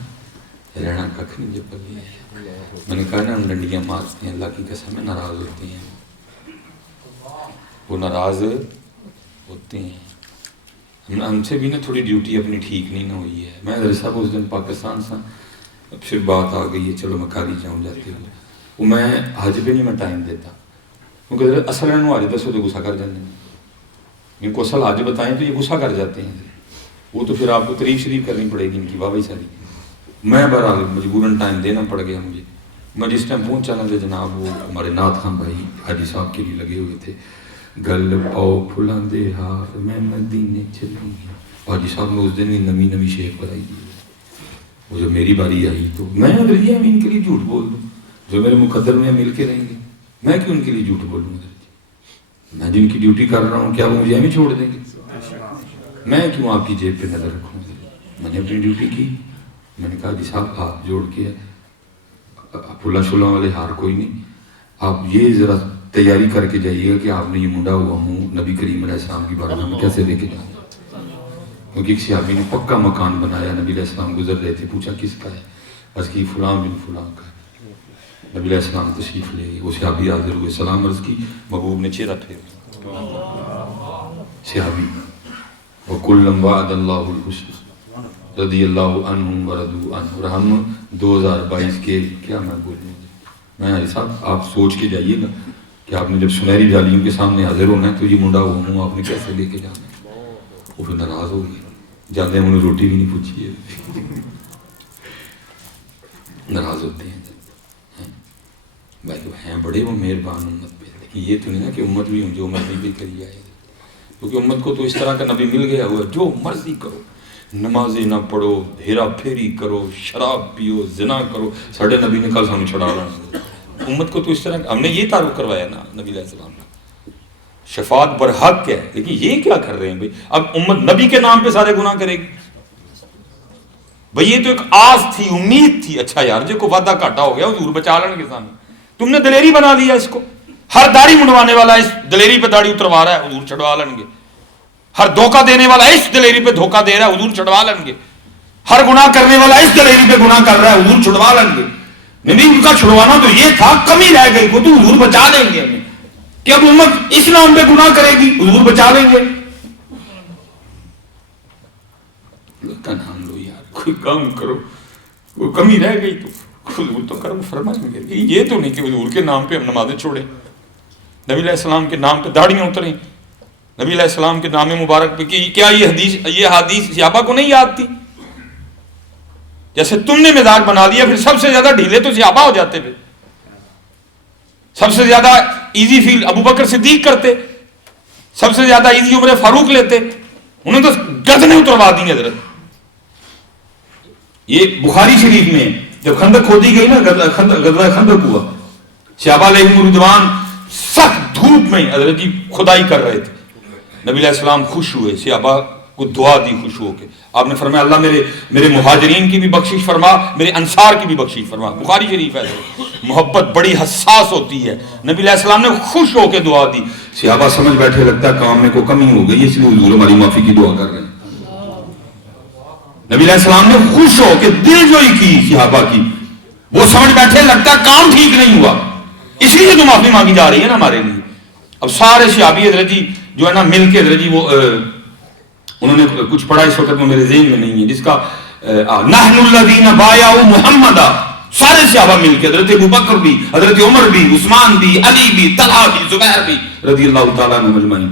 رہنا ککھ نہیں. جب پلی میں نے کہا نا ہم ڈنڈیاں مارتے ہیں اللہ کی قسم میں ناراض ہوتے ہیں، وہ ناراض ہوتے ہیں. ہم سے بھی نا تھوڑی ڈیوٹی اپنی ٹھیک نہیں نہ ہوئی ہے. میں حضرت صاحب اس دن پاکستان سا، اب پھر بات آ گئی ہے چلو میں کر ہی جاؤں جاتے ہوئے. وہ میں حج پہ نہیں میں ٹائم دیتا کیونکہ اصل انہوں آج دسو تو غصہ کر جاتے ہیں. ان کو اصل حج بتائیں تو یہ غصہ کر جاتے ہیں. وہ تو پھر آپ کو تعریف شریف کرنی پڑے گی ان کی واہ ساری. میں بہرحال مجبوراً ٹائم دینا پڑ گیا مجھے. میں جس ٹائم پہنچا نا جناب وہ ہمارے نعت خان بھائی حاجی صاحب کے لیے لگے ہوئے تھے. گل پاؤ پھلاں دے ہار میں مدینے چلوں گی. حاجی صاحب نے اس دن نمی نمی شیخ بنائی دی. وہ جب میری باری آئی تو میں حضرت ان کے لیے جھوٹ بول دوں، جو میرے مقدر میں مل کے رہیں گے میں کیوں ان کے لیے جھوٹ بولوں؟ میں جن کی ڈیوٹی کر رہا ہوں کیا وہ مجھے ہمیں چھوڑ دیں گے؟ میں کیوں آپ کی جیب پہ نظر رکھوں؟ میں نے اپنی ڈیوٹی کی. میں نے کہا جی صاحب ہاتھ جوڑ کے پھلا شلا والے ہار کوئی نہیں، آپ یہ ذرا تیاری کر کے جائیے گا کہ آپ نے یہ منڈا ہوا منہ نبی کریم علیہ السلام کی بارگاہ میں کیسے لے کے جائیں. کیونکہ ایک صحابی نے پکا مکان بنایا، نبی علیہ السلام گزر رہے تھے، پوچھا کس کا ہے؟ بس کی فلاں بن فلاں کا ہے. نبی علیہ السلام تشریف لے گئے. وہ صحابی حاضر ہوئے، سلام عرض کی. محبوب نے چہرہ پھیرا. صحابی وَكُلًّا وَعَدَ اللَّهُ الْحُسْنَى رضی اللہ عنہم ورضوا عنہ. اور ہم 2022 کے کیا میں بولوں، میں حاجی صاحب آپ سوچ کے جائیے گا کہ آپ نے جب سنہری جالیوں کے سامنے حاضر ہونا ہے تو یہ منڈا ہوا منہ آپ نے کیسے لے کے جانا ہے. وہ پھر ناراض ہو گئے، جاتے ہیں انہیں روٹی بھی نہیں پوچھی ہے. ناراض ہوتے ہیں بھائی. ہیں بڑے وہ مہربان امت پہ، لیکن یہ تو نہیں نا کہ امت بھی ہوں جو مرضی بھی کری آئے. کیونکہ امت کو تو اس طرح کا نبی مل گیا ہوا جو مرضی کرو، نمازیں نہ پڑھو، ہیرا پھیری کرو، شراب پیو، زنا کرو. ساڑھے نبی نے کل سانو چھڑا رہا امت کو تو اس طرح ہم نے یہ تعارف کروایا نا نبی علیہ السلام کا، شفاعت برحق ہے، لیکن یہ کیا کر رہے ہیں بھائی؟ اب امت نبی کے نام پہ سارے گناہ کرے گی بھائی؟ یہ تو ایک آس تھی، امید تھی، اچھا یار جو کو وعدہ کاٹا ہو گیا حضور بچا لیں گے سامنے، تم نے دلیری بنا لیا اس کو، ہر داڑھی منڈوانے والا اس دلیری پہ داڑھی اتروا رہا ہے، حضور چڑھوا لیں گے، ہر دھوکہ دینے والا اس دلیری پہ دھوکہ دے رہا ہے، حضور چڑھوا لیں گے، ہر گناہ کرنے والا اس دلیری پہ گناہ کر رہا ہے، حضور چھڑوا لیں گے۔ نہیں ان کا چھڑوانا تو یہ تھا، کمی رہ گئی وہ تو حضور بچا دیں گے ہمیں، کہ اب امت اس نام پہ گناہ کرے گی، حضور بچا لیں گے۔ اللہ کا نام لو یار، کوئی کام کرو، کوئی کمی رہ گئی تو حضور تو کرم فرمائیں گے۔ یہ تو نہیں کہ حضور کے نام پہ ہم نمازیں چھوڑیں، نبی علیہ السلام کے نام پہ داڑیاں اتریں، نبی علیہ السلام کے نام مبارک پہ، کہ کیا یہ حدیث صحابہ کو نہیں یاد تھی؟ جیسے تم نے مزاج بنا دیا، پھر سب سے زیادہ ڈھیلے تو صحابہ ہو جاتے پھر، سب سے زیادہ ایزی فیل ابو بکر صدیق کرتے، سب سے زیادہ ایزی عمر فاروق لیتے، انہوں نے تو گردنیں اتروا دی حضرت۔ یہ بخاری شریف میں جب خندق کھودی گئی نا، غزوہ خندق ہوا، صحابہ علیہم رضوان سخت دھوپ میں حضرت کی کھدائی کر رہے تھے، نبی علیہ السلام خوش ہوئے، صحابہ کو دعا دی خوش ہو کے، آپ نے فرمایا اللہ میرے مہاجرین کی بھی بخشش فرما، میرے انصار کی بھی بخشش فرما۔ بخاری شریف ہے، محبت بڑی حساس ہوتی ہے، نبی علیہ السلام نے خوش ہو کے دعا دی، صحابہ سمجھ بیٹھے لگتا ہے کام میں کوئی کمی ہو گئی، اس لیے حضور ہماری معافی کی دعا کر رہے ہیں۔ نبی علیہ السلام نے خوش ہو کے دل جوئی کی صحابہ کی، وہ سمجھ بیٹھے لگتا ہے کام ٹھیک نہیں ہوا، اس لیے تو معافی مانگی جا رہی ہے نا ہمارے لیے۔ اب سارے صحابی حضرت جی جو ہے نا مل کے حضرت جی وہ انہوں نے کچھ پڑھا، اس وقت میں میرے ذہن میں نہیں ہے، جس کا نحن الذین بایعوا محمدا، سارے صحابہ مل کے، حضرت ابو بکر بھی، حضرت عمر بھی، عثمان بھی، علی بھی، طلحہ بھی، زبیر بھی رضی اللہ تعالیٰ عنہم اجمعین،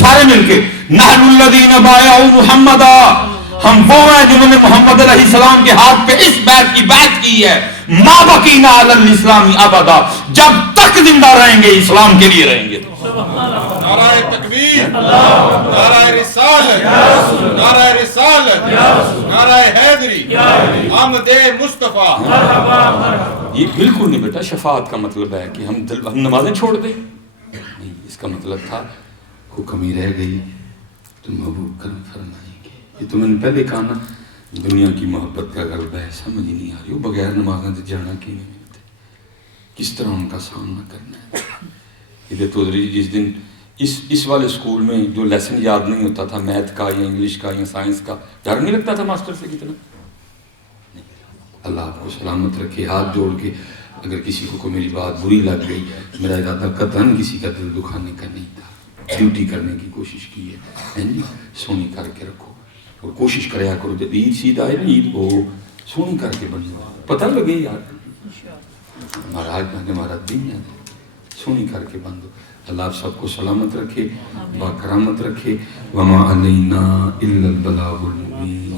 سارے مل کے نحن الذین بایعوا محمدا، ہم وہ ہیں جنہوں نے محمد علیہ السلام کے ہاتھ پہ اس بیعت کی بات کی ہے، ما بقینا علی الاسلام ابدا، جب تک زندہ رہیں گے اسلام کے لیے رہیں گے۔ نعرہ تکبیر، نعرہ رسالت، نعرہ رسالت، نعرہ حیدری، آمد مصطفیٰ۔ یہ بالکل نہیں بیٹا شفاعت کا مطلب ہے کہ ہم نمازیں چھوڑ دیں، نہیں، اس کا مطلب تھا وہ کمی رہ گئی تو محبوب کرم فرمائیں گے۔ یہ تو میں نے پہلے کہا نا، دنیا کی محبت کا غلبہ ہے، سمجھ ہی نہیں آ رہی، وہ بغیر نمازیں سے جانا کی نہیں ملتے، کس طرح ان کا سامنا کرنا ہے۔ یہ تو جس دن اس والے اسکول میں جو لیسن یاد نہیں ہوتا تھا میتھ کا یا انگلش کا یا سائنس کا، ڈر نہیں لگتا تھا ماسٹر سے کتنا؟ اللہ آپ کو سلامت رکھے۔ ہاتھ جوڑ کے اگر کسی کو میری بات بری لگ گئی، میرا ارادہ قطعاً کسی کا دل دکھانے کا نہیں تھا، ڈیوٹی کرنے کی کوشش کی ہے، سونی کر کے رکھو اور کوشش کریا کرو، جب عید شید آئے نا، عید کو سونی کر کے بننے والا پتہ لگے یار، ہمارا آج ہمارا دن ہے، سونی کر کے بندو۔ اللہ آپ سب کو سلامت رکھے، با کرامت رکھے، وما علینا الا البلاغ المبین۔